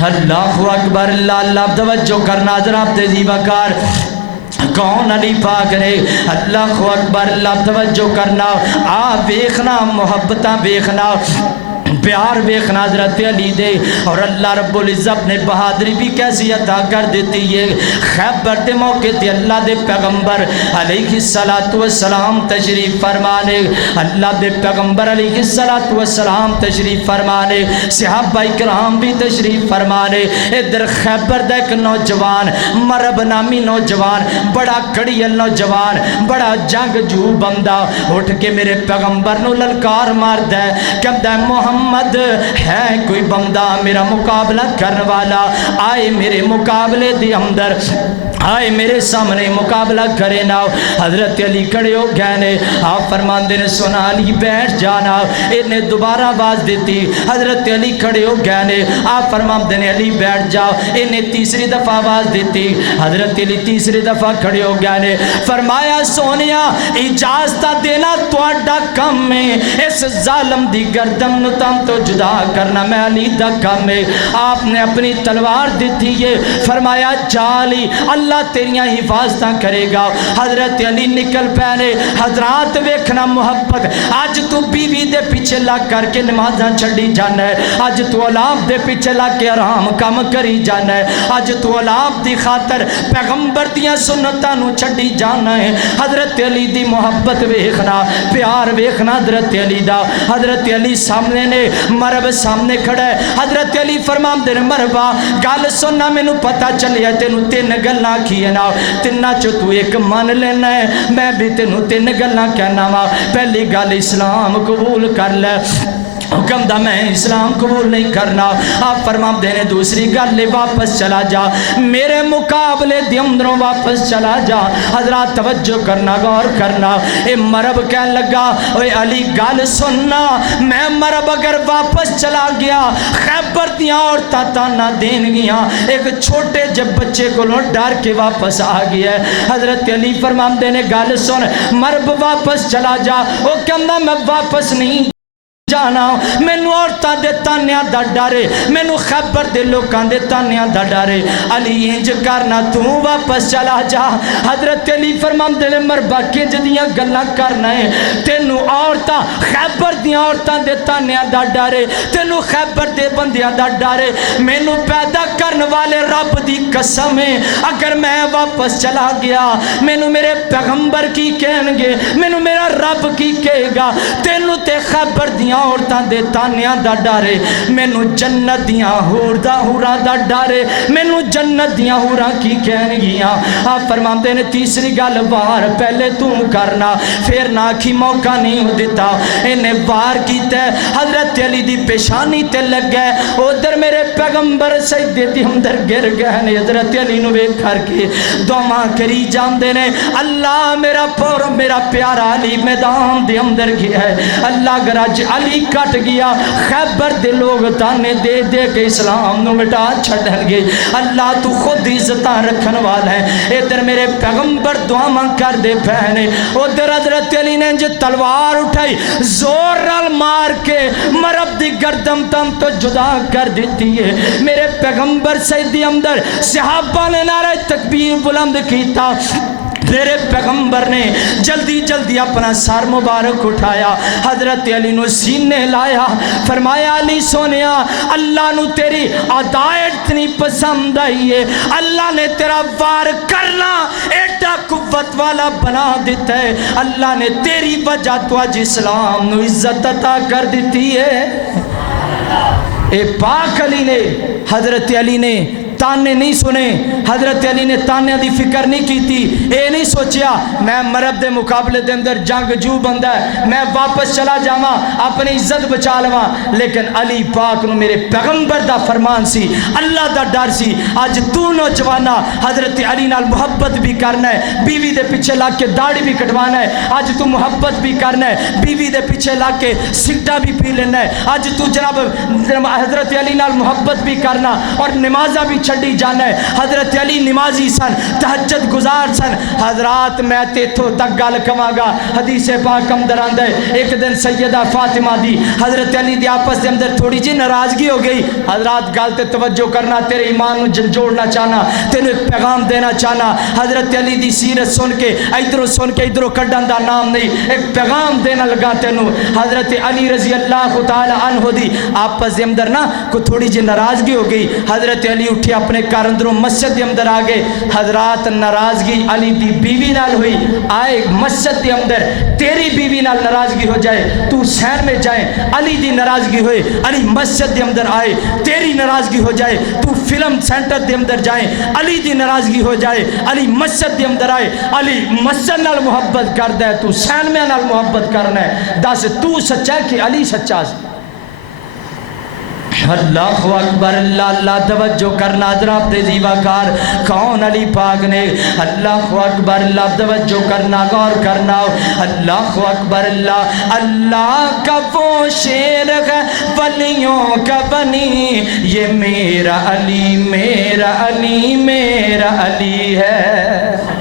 اللہ اکبر اللہ اللہ توجہ کرنا حضرات تے زیبکار کون علی پاک نے اللہ اکبر اللہ توجہ کرنا آپ ویکھنا محبتاں ویکھنا پیار ویکھنا حضرت علی دے اور اللہ رب العزت نے بہادری بھی کیسی عطا کر دیتی ہے خیبر دے موقع تے اللہ دے پیغمبر علیہ السلام تشریف فرمانے اللہ دے پیغمبر علیہ السلام تشریف فرمانے صحابہ کرام بھی تشریف فرمانے ادھر خیبر دا ایک نوجوان مرب نامی نوجوان بڑا کڑیل نوجوان بڑا جنگ جو بندہ اٹھ کے میرے پیغمبر نو للکار مار دے کہتا ہے محمد ہے کوئی بندہ میرا مقابلہ کرنے والا آئے میرے مقابلے دے اندر آئے میرے سامنے مقابلہ کرے نا حضرت علی کھڑے ہو گئے نے آپ فرماندے نے سنا علی بیٹھ جانا انہیں دوبارہ آواز دیتی حضرت علی کھڑے ہو گئے نے آپ فرماندے نے علی بیٹھ جاؤ انہیں تیسری دفعہ آواز دیتی حضرت علی تیسری دفعہ کھڑے ہو گئے نے فرمایا سونیا اجازت دینا تواڈا کم میں اس ظالم دی گردن نو تم تو جدا کرنا میں علی دا کم ہے آپ نے اپنی تلوار دیتی ہے فرمایا جالی اللہ تیریاں حفاظتاں کرے گا حضرت علی نکل پہنے حضرات ویکھنا محبت آج تو بیوی دے پیچھے لگ کر کے نمازاں چھڑی جانا ہے آج تو اولاد دے پیچھے لگ کے آرام کم کری جانا ہے آج تو اولاد دی خاطر پیغمبر دیاں سنتاں نو چھڑی جانا ہے حضرت علی دی محبت ویکھنا پیار ویکھنا حضرت علی دا حضرت علی سامنے نے مرب سامنے کھڑا ہے حضرت علی فرماندے نے مربا گل سننا مینوں پتہ چلیا تینوں 3 گلاں کیے نا تینا چو تو ایک مان لینا ہے میں بھی تینوں 3 گلاں کہنا وا پہلی گل اسلام قبول کر لے حکم دا میں اسلام قبول نہیں کرنا آپ فرما دینے دوسری گل واپس چلا جا میرے مقابلے دی اندروں واپس چلا جا حضرات توجہ کرنا غور کرنا اے مرب کہنے لگا اے علی گل سننا میں مرب اگر واپس چلا گیا خیبر دیاں عورتاں تانا دین گیا ایک چھوٹے جب بچے کو ڈر کے واپس آ گیا ہے حضرت علی فرما دینے گل سن مرب واپس چلا جا وہ کہنا میں واپس نہیں جانا مینوں عورتاں دے تانیاں دا ڈرے مینوں خیبر دے لوکاں دے تانیاں دا ڈرے علی انج کرنا تو واپس چلا جا حضرت علی فرماندے نے مربا کنج دیاں گلاں کرنا ہے تینوں عورتاں خیبر دیاں عورتاں دے تانیاں دا ڈرے تینوں خیبر دے بندیاں دا ڈرے مینوں پیدا کرن والے رب دی قسم ہے اگر میں واپس چلا گیا مینوں میرے پیغمبر کی کہن گے مینوں میرا رب کی کہے گا تینوں تے خیبر دیاں عورتاں دے تانیاں دا ڈارے مینوں جنت دیاں حوراں دا ڈارے مینوں جنت دیاں حوراں کی کہن گیاں آپ فرماندے نے تیسری گل وار پہلے تو کرنا پھر نہ کی موقع نہیں دیتا انہیں وار کیتا ہے حضرت علی دی پیشانی تے لگ گئے ادھر میرے پیغمبر سجدے تے اندر گر گئے نے حضرت علی نو ویکھ کر کے دعا کری جاندے نے اللہ میرا پیارا علی میدان دے اندر گیا ہے اللہ اگر اج علی علی کٹ گیا خیبر دے لوگ تانے دے دے کے اسلام نو مٹا چھڑن گے اللہ تو خود عزتاں رکھن والا ہے ادھر میرے پیغمبر دعاواں کر دے پہنے ادھر حضرت علی نے جو تلوار اٹھائی زور نال مار کے مرد دی گردن تم تو جدا کر دیتی ہے میرے پیغمبر سیدی اندر صحابہ نے نعرہ تکبیر بلند کیتا میرے پیغمبر نے جلدی جلدی اپنا سر مبارک اٹھایا حضرت علی نو سینے لایا فرمایا علی سونیا اللہ نو تیری عدائت اتنی پسند آئی ہے اللہ نے تیرا وار کرنا ایڈا قوت والا بنا دیتا ہے اللہ نے تیری وجہ تو آج اسلام نو عزت عطا کر دیتی ہے اے پاک علی نے حضرت علی نے تانے نہیں سنے حضرت علی نے تانے دی فکر نہیں کی تھی اے نہیں سوچیا میں مرد دے مقابلے دے اندر جنگ جو بندہ ہے میں واپس چلا جاواں اپنی عزت بچا لواں لیکن علی پاک نو میرے پیغمبر دا فرمان سی اللہ دا ڈر سی اج تو نوجوانا حضرت علی نال محبت بھی کرنا ہے بیوی دے پیچھے لگ کے داڑھی بھی کٹوانا ہے اج تو محبت بھی کرنا ہے بیوی دے پیچھے لگ کے سگٹا بھی پی لینا ہے اج تو جناب حضرت علی نال محبت بھی کرنا اور نمازہ بھی چھڑی جانا ہے حضرت علی نمازی سن تہجد گزار سن حضرات میں تیتھو تک گل کواں گا حدیث پاک اندر آندا ہے ایک دن سیدہ فاطمہ دی حضرت علی دی آپس دے اندر تھوڑی جی ناراضگی ہو گئی حضرات گل تے توجہ کرنا تیرے ایمان نو جھنجھوڑنا چاہنا تینوں ایک پیغام دینا چاہنا حضرت علی دی سیرت سن کے ادھروں کڈن دا نام نہیں ایک پیغام دینا لگا تینوں حضرت علی رضی اللہ تعالی عنہ دی آپس دے اندر نا کو تھوڑی جی ناراضگی ہو گئی حضرت علی اٹھے اپنے کار اندروں مسجد دے اندر آگے حضرات ناراضگی علی دی بیوی نال ہوئی آئے مسجد دے اندر تیری بیوی نال ناراضگی ہو جائے تو سین میں جائے علی دی ناراضگی ہوئے علی مسجد دے اندر آئے تیری ناراضگی ہو جائے تو فلم سینٹر دے اندر جائے علی دی ناراضگی ہو جائے علی مسجد دے اندر آئے علی مسجد نال محبت کر دے تو سین میں نال محبت کرنا ہے دس تو سچا ہے کہ علی سچا ہے اللہ اکبر اللہ اللہ توجہ کرنا حضرات دے زیواکار کون علی پاک نے اللہ اکبر اللہ توجہ کرنا غور کرنا اللہ اکبر اللہ اللہ کا وہ شیر ہے ولیوں کا بنی یہ میرا علی میرا علی میرا علی ہے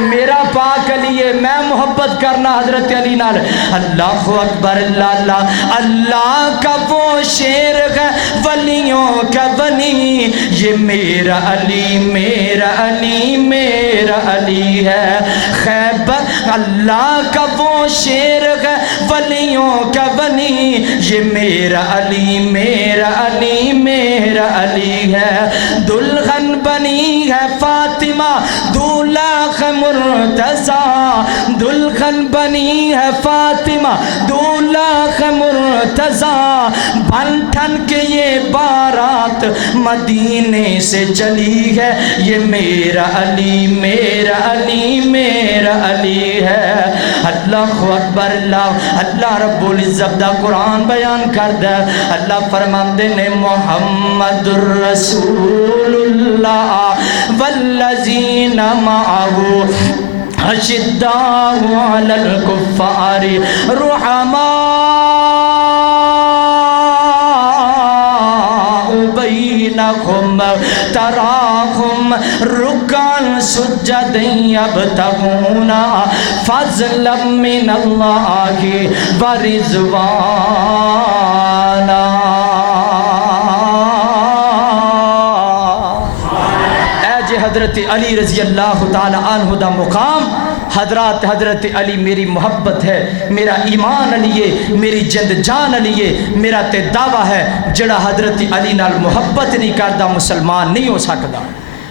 میرا پاک علی ہے میں محبت کرنا حضرت علی نال اللہ اکبر اللہ اللہ اللہ کا وہ شیر ہے ولیوں کا بنی یہ میرا علی میرا علی میرا علی ہے خیبر اللہ کا وہ شیر ہے ولیوں کا بنی یہ میرا علی میرا علی میرا علی ہے دلہن بنی ہے فاطمہ دولہا مرتضی دلہن بنی ہے فاطمہ دولہا مرتضی بن ٹھن کے یہ بارات مدینے سے چلی ہے یہ میرا علی میرا علی میرا علی ہے اللہ اکبر اللہ اللہ رب العزت دا قرآن بیان کر دے اللہ فرماندے نے محمد الرسول اللہ والذین معہ اشداء علی الکفار رحماء بینہم تراہم رکعا سجدا یبتغون فضلا من اللہ ورضوانا حضرت علی رضی اللہ تعالی عنہ دا مقام حضرات حضرت علی میری محبت ہے میرا ایمان علی ہے میری جند جان علی ہے میرا تے دعویٰ ہے جڑا حضرت علی نال محبت نہیں کردا مسلمان نہیں ہو سکدا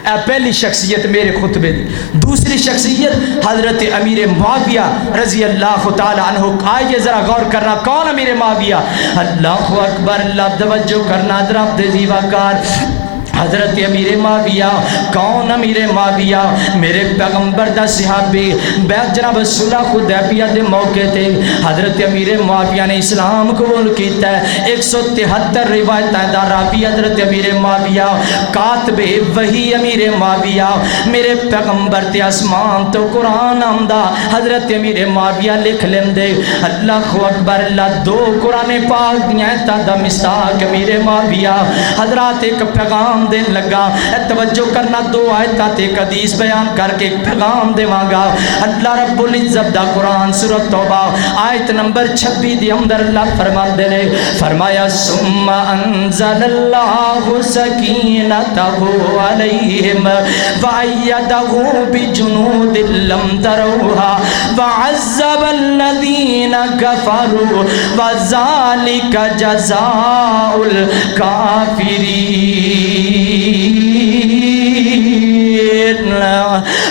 اے پہلی شخصیت میرے خطبے دی دوسری شخصیت حضرت امیر معاویہ رضی اللہ تعالی عنہ آئیے ذرا غور کرنا کون امیر معاویہ اللہ اکبر اللہ توجہ کرنا حضرات دے زیواکار حضرت امیر معاویہ کون امیر معاویہ میرے پیغمبر دا صحابی بیعت جناب صلح حدیبیہ دے موقع تے حضرت امیر معاویہ نے اسلام قبول کیتا ہے 173 روایتاں دا راوی حضرت امیر معاویہ کاتب وحی امیر معاویہ میرے پیغمبر تے آسمان تو قرآن آمدا حضرت امیر معاویہ لکھ لیندے اللہ اکبر اللہ دو قرآن پاک دیاں تا دا مصداق امیر معاویہ حضرات ایک پیغام دین لگا توجہ کرنا دو آیتات ایک حدیث بیان کر کے پیغام دے مانگا اللہ رب العزت دا قرآن سورۃ توبہ آیت نمبر 26 دی اندر اللہ فرماندے نے فرمایا ثم انزل اللہ سکینتہ علیہم وایدہ بجنود لم تروها وعذب الذین کفروا وذالک جزاء الکافرین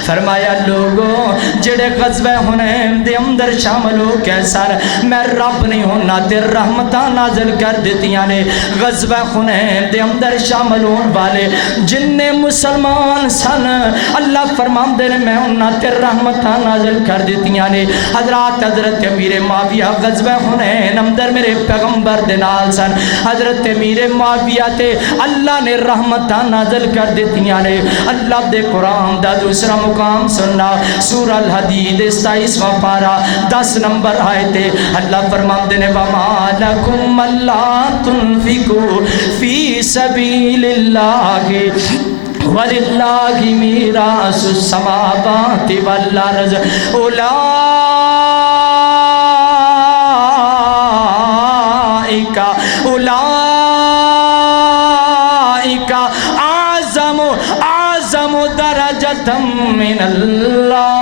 فرمایا لوگوں جڑے غزوہ حنین دے اندر شامل ہو کے سر میں رب نہیں ہونا تے رحمتاں نازل کر دیتیاں نے غزوہ حنین دے اندر شامل ہون والے جننے مسلمان سن اللہ فرماندے نے میں ہونا تے رحمتاں نازل کر دیتیاں نے حضرات حضرت امیر معاویہ غزوہ حنین اندر میرے پیغمبر دے نال سن حضرت امیر معاویہ تے اللہ نے رحمتاں نازل کر دیتیاں نے اللہ دے قرآن دا دوسرا مقام سننا سورہ الحدید 27واں پارہ 10 نمبر آیت اللہ فرماندے نے وما لکم اللہ تنفقوا فی سبیل اللہ وللہ میراث السماوات والارض اولئک اعظم درجۃ من اللہ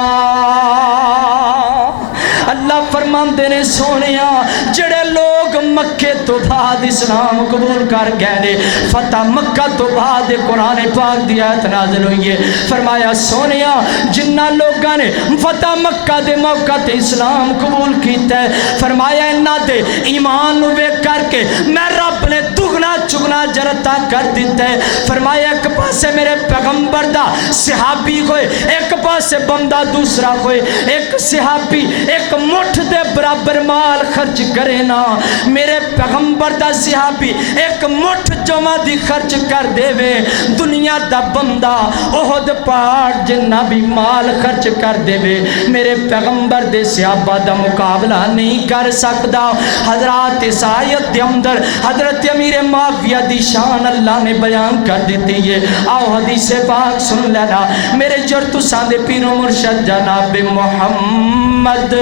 اللہ فرماندے نے سونیا جڑے لوگ مکے تو بعد اسلام قبول کر گئے نے فتح مکہ تو بعد قرآن پاک دی آیت نازل ہوئی ہے فرمایا سونیا جنہ لوگاں نے فتح مکہ دے موقع تے اسلام قبول کیتا ہے فرمایا انہاں دے ایمان نو ویکھ کر کے میں رب نے دگنا چگنا جرتا کر دیتا ہے فرمایا ایک پاسے میرے پیغمبر دا صحابی ہوئے ایک پاسے بندہ دوسرا ہوئے ایک صحابی ایک مٹھ دے برابر مال خرچ کرے نا میرے پیغمبر دا صحابی ایک مٹھ جمع دی خرچ کر دے وے دنیا دا بندہ احد پہاڑ جنہ بھی مال خرچ کر دے وے میرے پیغمبر دے صحابہ دا مقابلہ نہیں کر سکتا حضرات اس آیت دے اندر حضرت امیر معاویہ دی شان اللہ نے بیان کر دیتی ہے آؤ حدیث پاک سن لینا میرے جرتو ساندے پیر و مرشد جناب محمد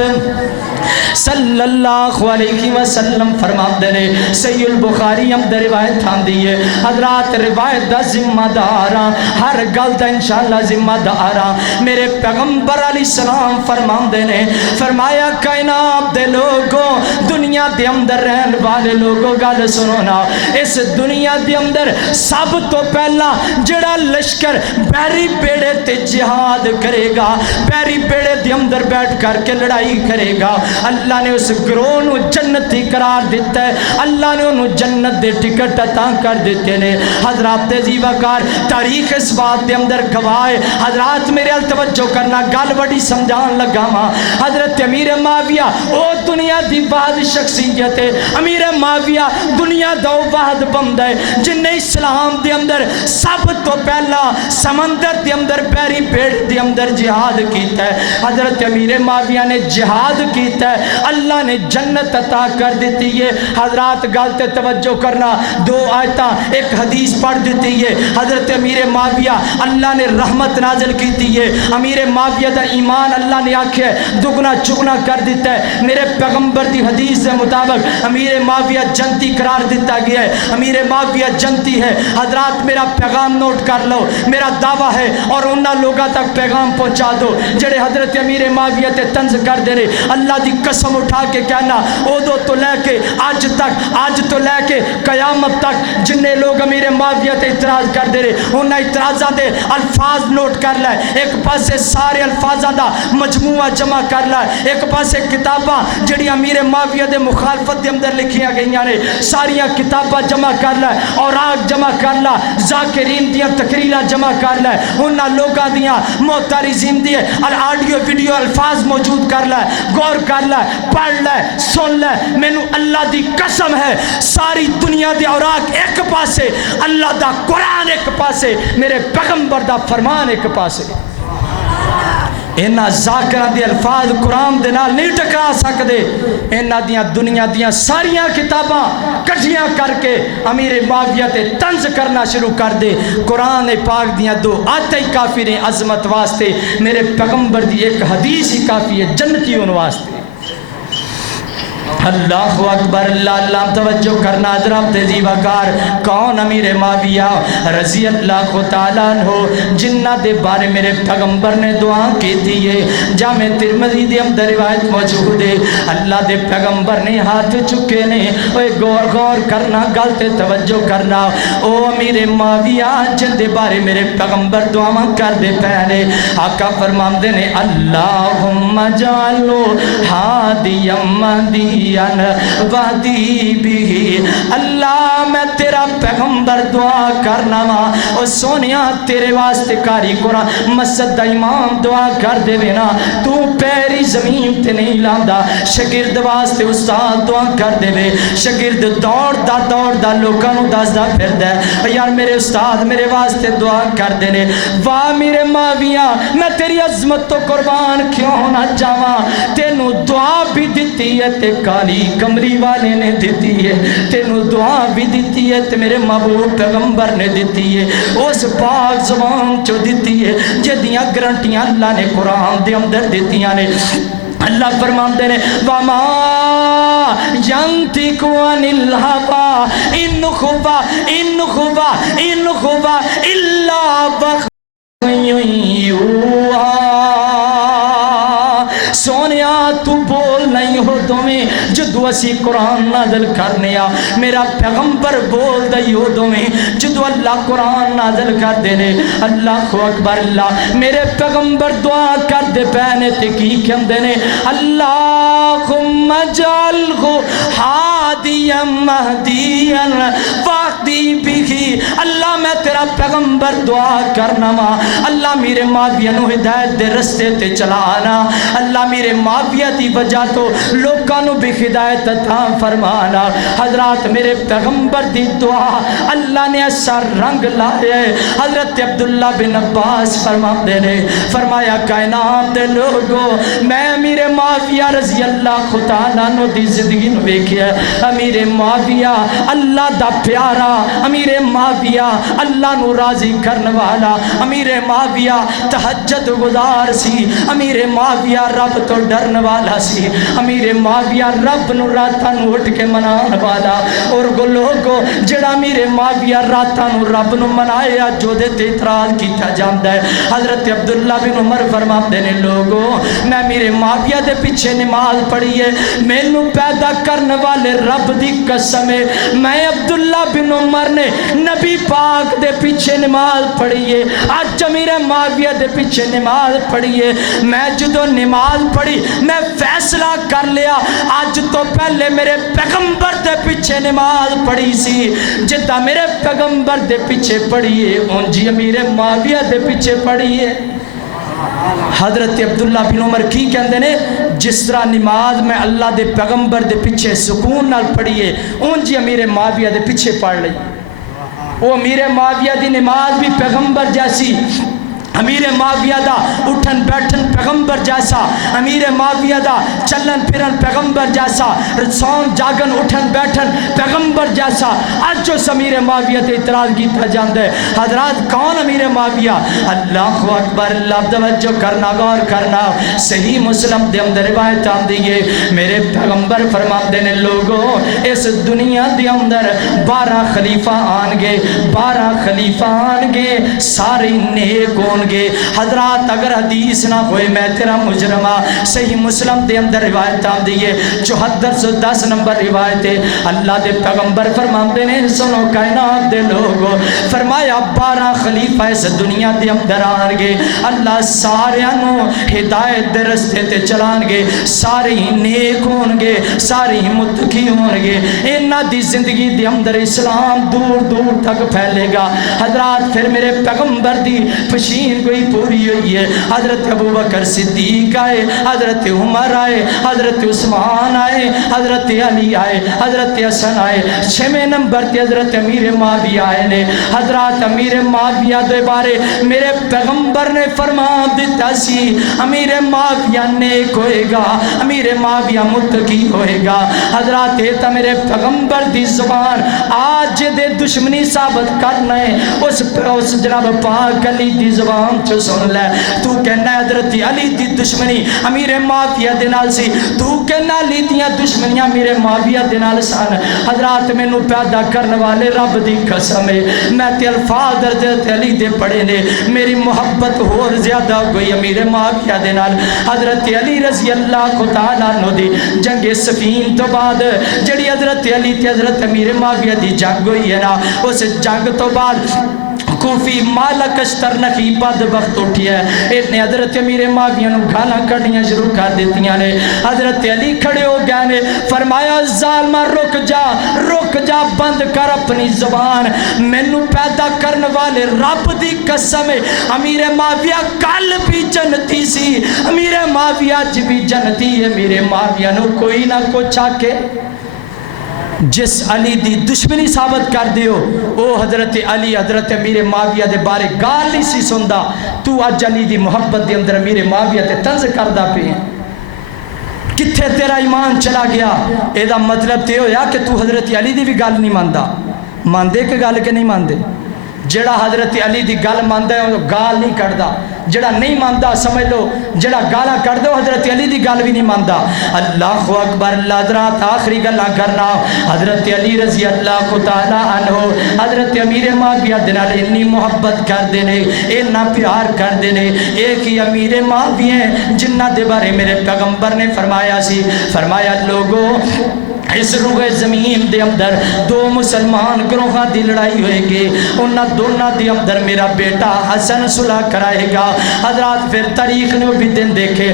صلی اللہ علیہ وسلم فرماتے نے صحیح البخاری ہم در روایت تھان دیئے حضرات روایت دا ذمہ داراں ہر گل دا انشاءاللہ ذمہ داراں میرے پیغمبر علیہ السلام فرماتے نے فرمایا کائنات دے لوگوں دنیا دے اندر رہن والے لوگوں گل سنو نا اس دنیا دے اندر سب تو پہلا جڑا لشکر بیری بیڑے تے جہاد کرے گا بیری بیڑے دے اندر بیٹھ کر کے لڑائی کرے گا اللہ نے اس گروہ نو جنتی قرار دیتا ہے اللہ نے انہوں جنت دے ٹکٹ عطا کر دیتے نے حضرات زیوکار تاریخ اس بات دے اندر گواہ حضرات میرے التوجہ کرنا گل بڑی سمجھان لگا ماں حضرت امیر معاویہ او دنیا دی بعد شخصیت ہے امیر معاویہ دنیا دا بعد بند ہے جن نے اسلام دے اندر سب تو پہلا سمندر دے اندر پیری پیڑ دے اندر جہاد کیتا ہے حضرت امیر معاویہ نے جہاد کیتا ہے اللہ نے جنت عطا کر دیتی ہے حضرات گالتے توجہ کرنا دو آیتاں ایک حدیث پڑھ دیتی ہے حضرت امیر معاویہ اللہ نے رحمت نازل کیتی ہے امیر معاویہ دا ایمان اللہ نے آکھے دگنا چگنا کر دیتا ہے میرے پیغمبر دی حدیث سے مطابق امیر معاویہ جنتی قرار دیتا گیا ہے امیر معاویہ جنتی ہے حضرات میرا پیغام نوٹ کر لو میرا دعویٰ ہے اور انہاں لوگاں تک پیغام پہنچا دو جڑے حضرت امیر معاویہ تے طنز کر دے رہے اللہ دی قسم اٹھا کے کہنا اودو تو لے کے آج تک آج تو لے کے قیامت تک جننے لوگ امیر معاویہ تے اعتراض کر دے رہے انہاں اعتراضاں دے الفاظ نوٹ کر لے ایک پاسے سارے الفاظاں دا مجموعہ جمع کر لے ایک پاسے کتاباں جڑی امیر معاویہ دے مخالفت دے اندر لکھیاں گئیاں نے ساریاں کتاباں جمع کر لے اوراق جمع کر لے ذاکرین دیاں تقریراں جمع کر لے انہاں لوگاں دیاں معترضین دی آڈیو ویڈیو الفاظ موجود کر لے غور کر لے پڑھ لے سن لے مینوں اللہ دی قسم ہے ساری دنیا دے اوراق ایک پاسے اللہ دا قرآن ایک پاسے میرے پیغمبر دا فرمان ایک پاسے انہاں ذاکران دے الفاظ قرآن دے نال نہیں ٹکرا سکدے انہاں دیاں دنیا دیاں ساریاں کتاباں کٹھیاں کر کے امیر معاویہ تے طنز کرنا شروع کر دے قرآن پاک دیاں دو آیتیں ہی کافی نے عظمت واسطے میرے پیغمبر دی ایک حدیث ہی کافی ہے جنتیوں واسطے اللہ اکبر اللہ اللہ توجہ کرنا حضرات تیزی وقار کون امیر معاویہ رضی اللہ تعالیٰ عنہ جنہ دے بارے میرے پیغمبر نے دعا کی تھی یہ جامع ترمذی دے اندر روایت موجود ہے اللہ دے پیغمبر نے ہاتھ چکے نے اوے غور کرنا گلتے توجہ کرنا او امیر معاویہ جن دے بارے میرے پیغمبر دعا کر دے پہلے آقا فرماندے نے اللہم جعلو ہادیم مہدی وادی بھی اللہ میں تیرا پیغمبر دعا کرنا وا او سونیا تیرے واسطے کاری قرآن مسجد دا امام دعا کر دے نا تو پیری زمین تے نہیں لاندا شاگرد واسطے استاد دعا کر دے شاگرد دوڑ دا لوکاں نوں دسدا پھردا ہے یار میرے استاد میرے واسطے دعا کر دے نے واہ میرے معاویہ میں تیری عظمت تو قربان کیوں نہ جاواں تینوں دعا بھی دتی ہے تے کالی کمری والے نے دیتی ہے تینوں دعا بھی دیتی ہے تے میرے محبوب پیغمبر نے دیتی ہے اس پاک زبان چو دیتی ہے جدیاں گرنٹیاں اللہ نے قرآن دے اندر دیتیاں نے اللہ فرماندے نے وَمَا يَنْتِقُ عَنِ الْهَوَىٰ إِنْ هُوَ إِلَّا وَحْيٌ يُوحَىٰ سونیا تو بول نہیں ہو تمہیں جدو اسی قرآن نازل کرنے میرا پیغمبر بول دئی ہو تمہیں جدو اللہ قرآن نازل کر دینے اللہ اکبر اللہ میرے پیغمبر دعا کر دے پہنے تے کی کہم دینے اللہم جعلہ ہادیا مہدیا وادی بھی اللہ میں تیرا پیغمبر دعا کرنا وا اللہ میرے معاویہ نو ہدایت دے رستے تے چلانا اللہ میرے معاویہ دی وجہ تو لوگاں نو بھی ہدایت عطا فرمانا حضرات میرے پیغمبر دی دعا اللہ نے ایسا رنگ لائے حضرت عبداللہ بن عباس فرماتے نے فرمایا کائنات دے لوگو میں امیر معاویہ رضی اللہ تعالیٰ عنہ دی زندگی نو ویکھیا امیر معاویہ اللہ دا پیارا امیر معاویہ اللہ نو راضی کرنے والا امیر معاویہ تہجد گزار سی امیر معاویہ رب تو ڈرن والا سی امیر معاویہ رب نو راتاں نو اٹھ کے منان والا اور گو لوگو جڑا امیر معاویہ راتاں نو رب نو منایا جو دے تے اعتراض کیتا جاندا ہے حضرت عبداللہ بن عمر فرماتے نے لوگو میں امیر معاویہ دے پیچھے نماز پڑھی ہے مینوں پیدا کرنے والے رب دی قسم ہے میں عبداللہ بن عمر نے نبی پاک دے پیچھے نماز پڑھی ہے آج امیر معاویہ دے پیچھے نماز پڑھی ہے میں جدو نماز پڑھی میں فیصلہ کر لیا آج تو پہلے میرے پیغمبر دے پیچھے نماز پڑھی سی جدہ میرے پیغمبر دے پیچھے پڑھیے ان جی امیر معاویہ دے پیچھے پڑھیے حضرت عبداللہ بن عمر کی کہندے نے جس طرح نماز میں اللہ دے پیغمبر دے پیچھے سکون نال پڑھیے ان جی امیر معاویہ دے پیچھے پڑھ لئی وہ امیر معاویہ دی نماز بھی پیغمبر جیسی امیر معاویہ دا اٹھن بیٹھن پیغمبر جیسا امیر معاویہ دا چلن پھرن پیغمبر جیسا سون جاگن اٹھن بیٹھن پیغمبر جیسا آج جو امیر معاویہ تے اعتراض کیتا جاندے حضرات کون امیر معاویہ اللہ اکبر اللہ توجہ کرنا غور کرنا صحیح مسلم دے اندر روایت آندی ہے میرے پیغمبر فرماتے نے لوگوں اس دنیا دے اندر 12 خلیفہ آن گے 12 خلیفہ آن گے سارے نیک ہون گے. حضرات اگر حدیث نہ ہوئے میں تیرا مجرمہ. صحیح مسلم دے اندر روایت آندی ہے 7410 نمبر روایت ہے. اللہ دے پیغمبر فرماندے نے سنو کائنات دے لوگو فرمایا 12 خلیفہ اس دنیا دے اندر آن گے. اللہ سارے نو ہدایت دے رستے تے چلان گے. سارے نیک ہون گے سارے متقی ہون گے. انہاں دی زندگی دے اندر اسلام دور دور تک پھیلے گا. حضرات پھر میرے پیغمبر دی پشین کوئی پوری ہوئی ہے. حضرت ابو بکر صدیق آئے, حضرت عمر آئے, حضرت عثمان آئے, حضرت علی آئے, حضرت حسن آئے. 6 نمبر تے حضرت امیر معاویہ آئے نے. حضرات امیر معاویہ دے بارے میرے پیغمبر نے فرما دیتا سی امیر معاویہ نیک ہوئے گا, امیر معاویہ متقی ہوئے گا. حضرات یہ تا میرے پیغمبر دی زبان آج دے دشمنی ثابت کرنا ہے اس جناب پاک علی دی زبان چو سن لے. تو کہنا حضرت علی دی دشمنی امیر معاویہ دے نال سی, تو کہنا علی دیاں دشمنیاں امیر معاویہ دے نال سن. حضرات میں نو پیدا کرنے والے رب دی قسم ہے میں تے الفاظ حضرت علی دے پڑھے نے میری محبت اور زیادہ ہو گئی امیر معاویہ دے نال. حضرت علی رضی اللہ تعالیٰ عنہ دی جنگ صفین تو بعد جڑی حضرت علی تے حضرت امیر معاویہ دی جنگ ہوئی ہے نا, اس جنگ تو بعد کوفی مالک اشتر نخی بد وقت اٹھی ہے. اتنے حضرت امیر معاویہ نو گانا کڑیاں شروع کر دیتیاں نے. حضرت علی کھڑے ہو گئے نے فرمایا ظالمہ رک جا بند کر اپنی زبان. مینو پیدا کرنے والے رب دی قسم ہے امیر معاویہ کل بھی جنتی سی, امیر معاویہ اج بھی جنتی ہے. امیر معاویہ نو کوئی نہ کچھ آکے جس علی دی دشمنی ثابت کر دیو او حضرت علی حضرت امیر معاویہ دے بارے گال نہیں سی سندا. تو اج علی دی محبت دے اندر امیر معاویہ تے طنز کردا پے ہیں. کتھے تیرا ایمان چلا گیا؟ اے دا مطلب تے ہویا کہ تو حضرت علی دی بھی گل نہیں ماندا. ماندے کہ گل کے نہیں ماندے؟ جڑا حضرت علی دی گل ماندا ہے وہ گال نہیں کڑدا. جڑا نہیں ماندا سمجھ لو جڑا گالا کر دو حضرت علی دی گل بھی نہیں ماندا. اللہ اکبر. اللہ حضرات آخری گلا کرنا حضرت علی رضی اللہ تعالی عنہ حضرت امیر معاویہ دے نال اتنی محبت کردے نے اتنا پیار کردے نے. ایک ہی امیر معاویہ جنہ دے بارے میرے پیغمبر نے فرمایا سی, فرمایا لوگو اس روح زمین دے اندر دو مسلمان گروہاں دی لڑائی ہوئے گی, انہاں دونوں دے اندر میرا بیٹا حسن صلح کرائے گا. حضرات پھر تاریخ نے بھی دن دیکھے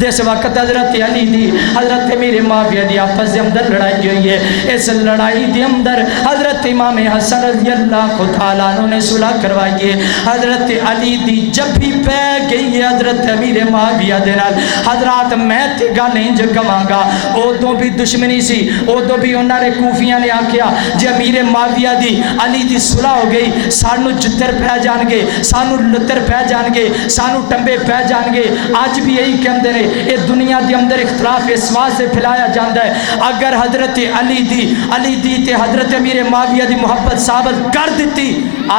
جس وقت حضرت علی دی حضرت امیر معاویہ دی آپس دے اندر لڑائی ہوئی ہے. اس لڑائی دے اندر حضرت امام حسن رضی اللہ تعالیٰ عنہ نے صلح کروائی ہے. حضرت علی دی جب بھی پہ گئی ہے حضرت امیر معاویہ دے نال. حضرات میں تے گل انج کہاں گا اودوں بھی دشمنی سی, ادو بھی انہوں نے کوفیاں نے آکھیا جی امیر معاویہ دی علی دی صلح ہو گئی سانو جتر پہ جان گے, سانو لتر پہ جان گے, سانو ٹمبے پہ جان گے. آج بھی یہی کہندے نے اے دنیا دے اندر اختلاف اس واسطے پھیلایا جاندا ہے اگر حضرت علی دی تے حضرت امیر معاویہ دی محبت ثابت کر دیتی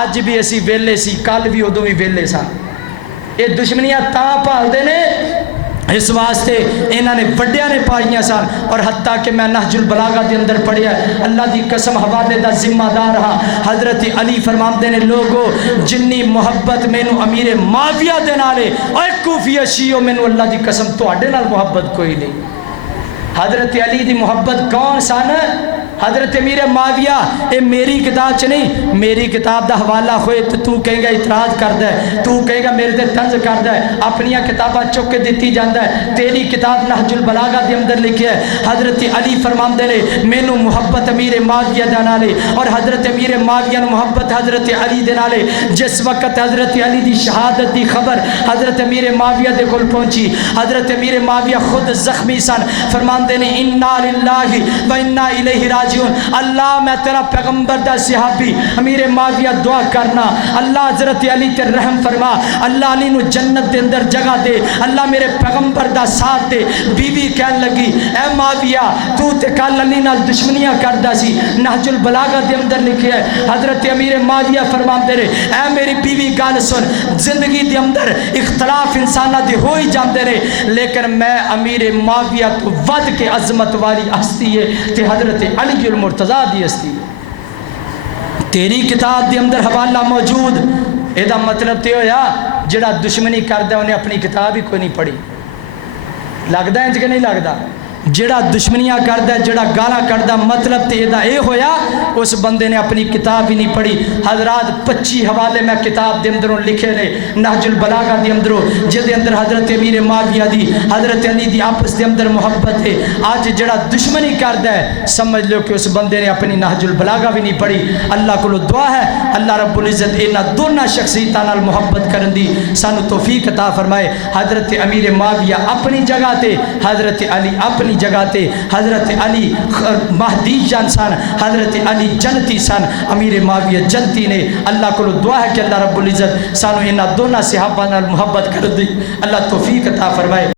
آج بھی اسی ویلے سی, کل بھی ادو بھی ویلے سن. اے دشمنیاں تاں پالدے نے اس واسطے انہاں نے وڈیاں نے پائیاں سن. اور حتیٰ کہ میں نہج البلاغہ دے اندر پڑھیا اللہ دی قسم حوالے دا ذمہ دار ہاں. حضرت علی فرماندے نے لوگو جنی محبت مینو امیر معاویہ دے نالے اور کوفیہ شیعو مینو اللہ دی قسم تواڈے نال محبت کوئی نہیں. حضرت علی دی محبت کون سن؟ حضرت امیر معاویہ. اے میری کتاب چ نہیں, میری کتاب دا حوالہ ہوئے تو تو کہیں گا اعتراض کردا ہے, تو کہیں گا میرے تے طنز کردا ہے, اپنی کتاباں چک کے دتی جاندا ہے. تیری کتاب نہج البلاغہ دے اندر لکھیا ہے حضرت علی فرماندے نے مینوں محبت امیر معاویہ دے نالے اور حضرت امیر معاویہ نو محبت حضرت علی دے نالے. جس وقت حضرت علی دی شہادت دی خبر حضرت امیر معاویہ دے کول پہنچی, حضرت امیر معاویہ خود زخمی سن. فرماندے نے انا للہ و انا الیہ راجعون. اللہ میں تیرا پیغمبر دا صحابی امیر معاویہ دعا کرنا اللہ حضرت علی تے رحم فرما, اللہ علی نو جنت دے اندر جگہ دے, اللہ میرے پیغمبر دا ساتھ دے. بی بی کہن لگی اے معاویہ تو تے کل علی نال دشمنیاں کردا سی. نہج البلاغہ دے اندر لکھیا ہے حضرت امیر معاویہ فرماندے نے اے میری بیوی گل سن, زندگی دے اندر اختلاف انساناں دے ہو ہی جاندے نے لیکن میں امیر معاویہ تو ود کے عظمت والی ہستی ہے تے حضرت علی المرتضیٰ دی ہستی. تیری کتاب دے اندر حوالہ موجود. اے دا مطلب تے ہویا جڑا دشمنی کردا انہیں اپنی کتاب ہی کوئی نہیں پڑھی. لگدا ہے انج کہ نہیں لگدا؟ جڑا دشمنیاں کردا جڑا گالاں کڈدا مطلب تے دا اے ہویا اس بندے نے اپنی کتاب ہی نہیں پڑھی. حضرات 25 حوالے میں کتاب دے اندروں لکھے نے نہج البلاغہ دے اندروں جے دے اندر حضرت امیر معاویہ دی حضرت علی دی آپس دے اندر محبت ہے. آج جڑا دشمنی کردا ہے سمجھ لو کہ اس بندے نے اپنی نہج البلاغہ بھی نہیں پڑھی. اللہ کو دعا ہے اللہ رب العزت انہاں دونوں شخصیتاں نال محبت کرن دی سانو توفیق عطا فرمائے. حضرت امیر معاویہ اپنی جگہ تے حضرت علی اپنی جگہ تے حضرت علی مہدی جان سن حضرت علی جنتی سن امیر معاویہ جنتی نے. اللہ کو دعا ہے کہ اللہ رب العزت سانو انہاں دونوں صحابہ نال محبت کر دی اللہ توفیق عطا فرمائے.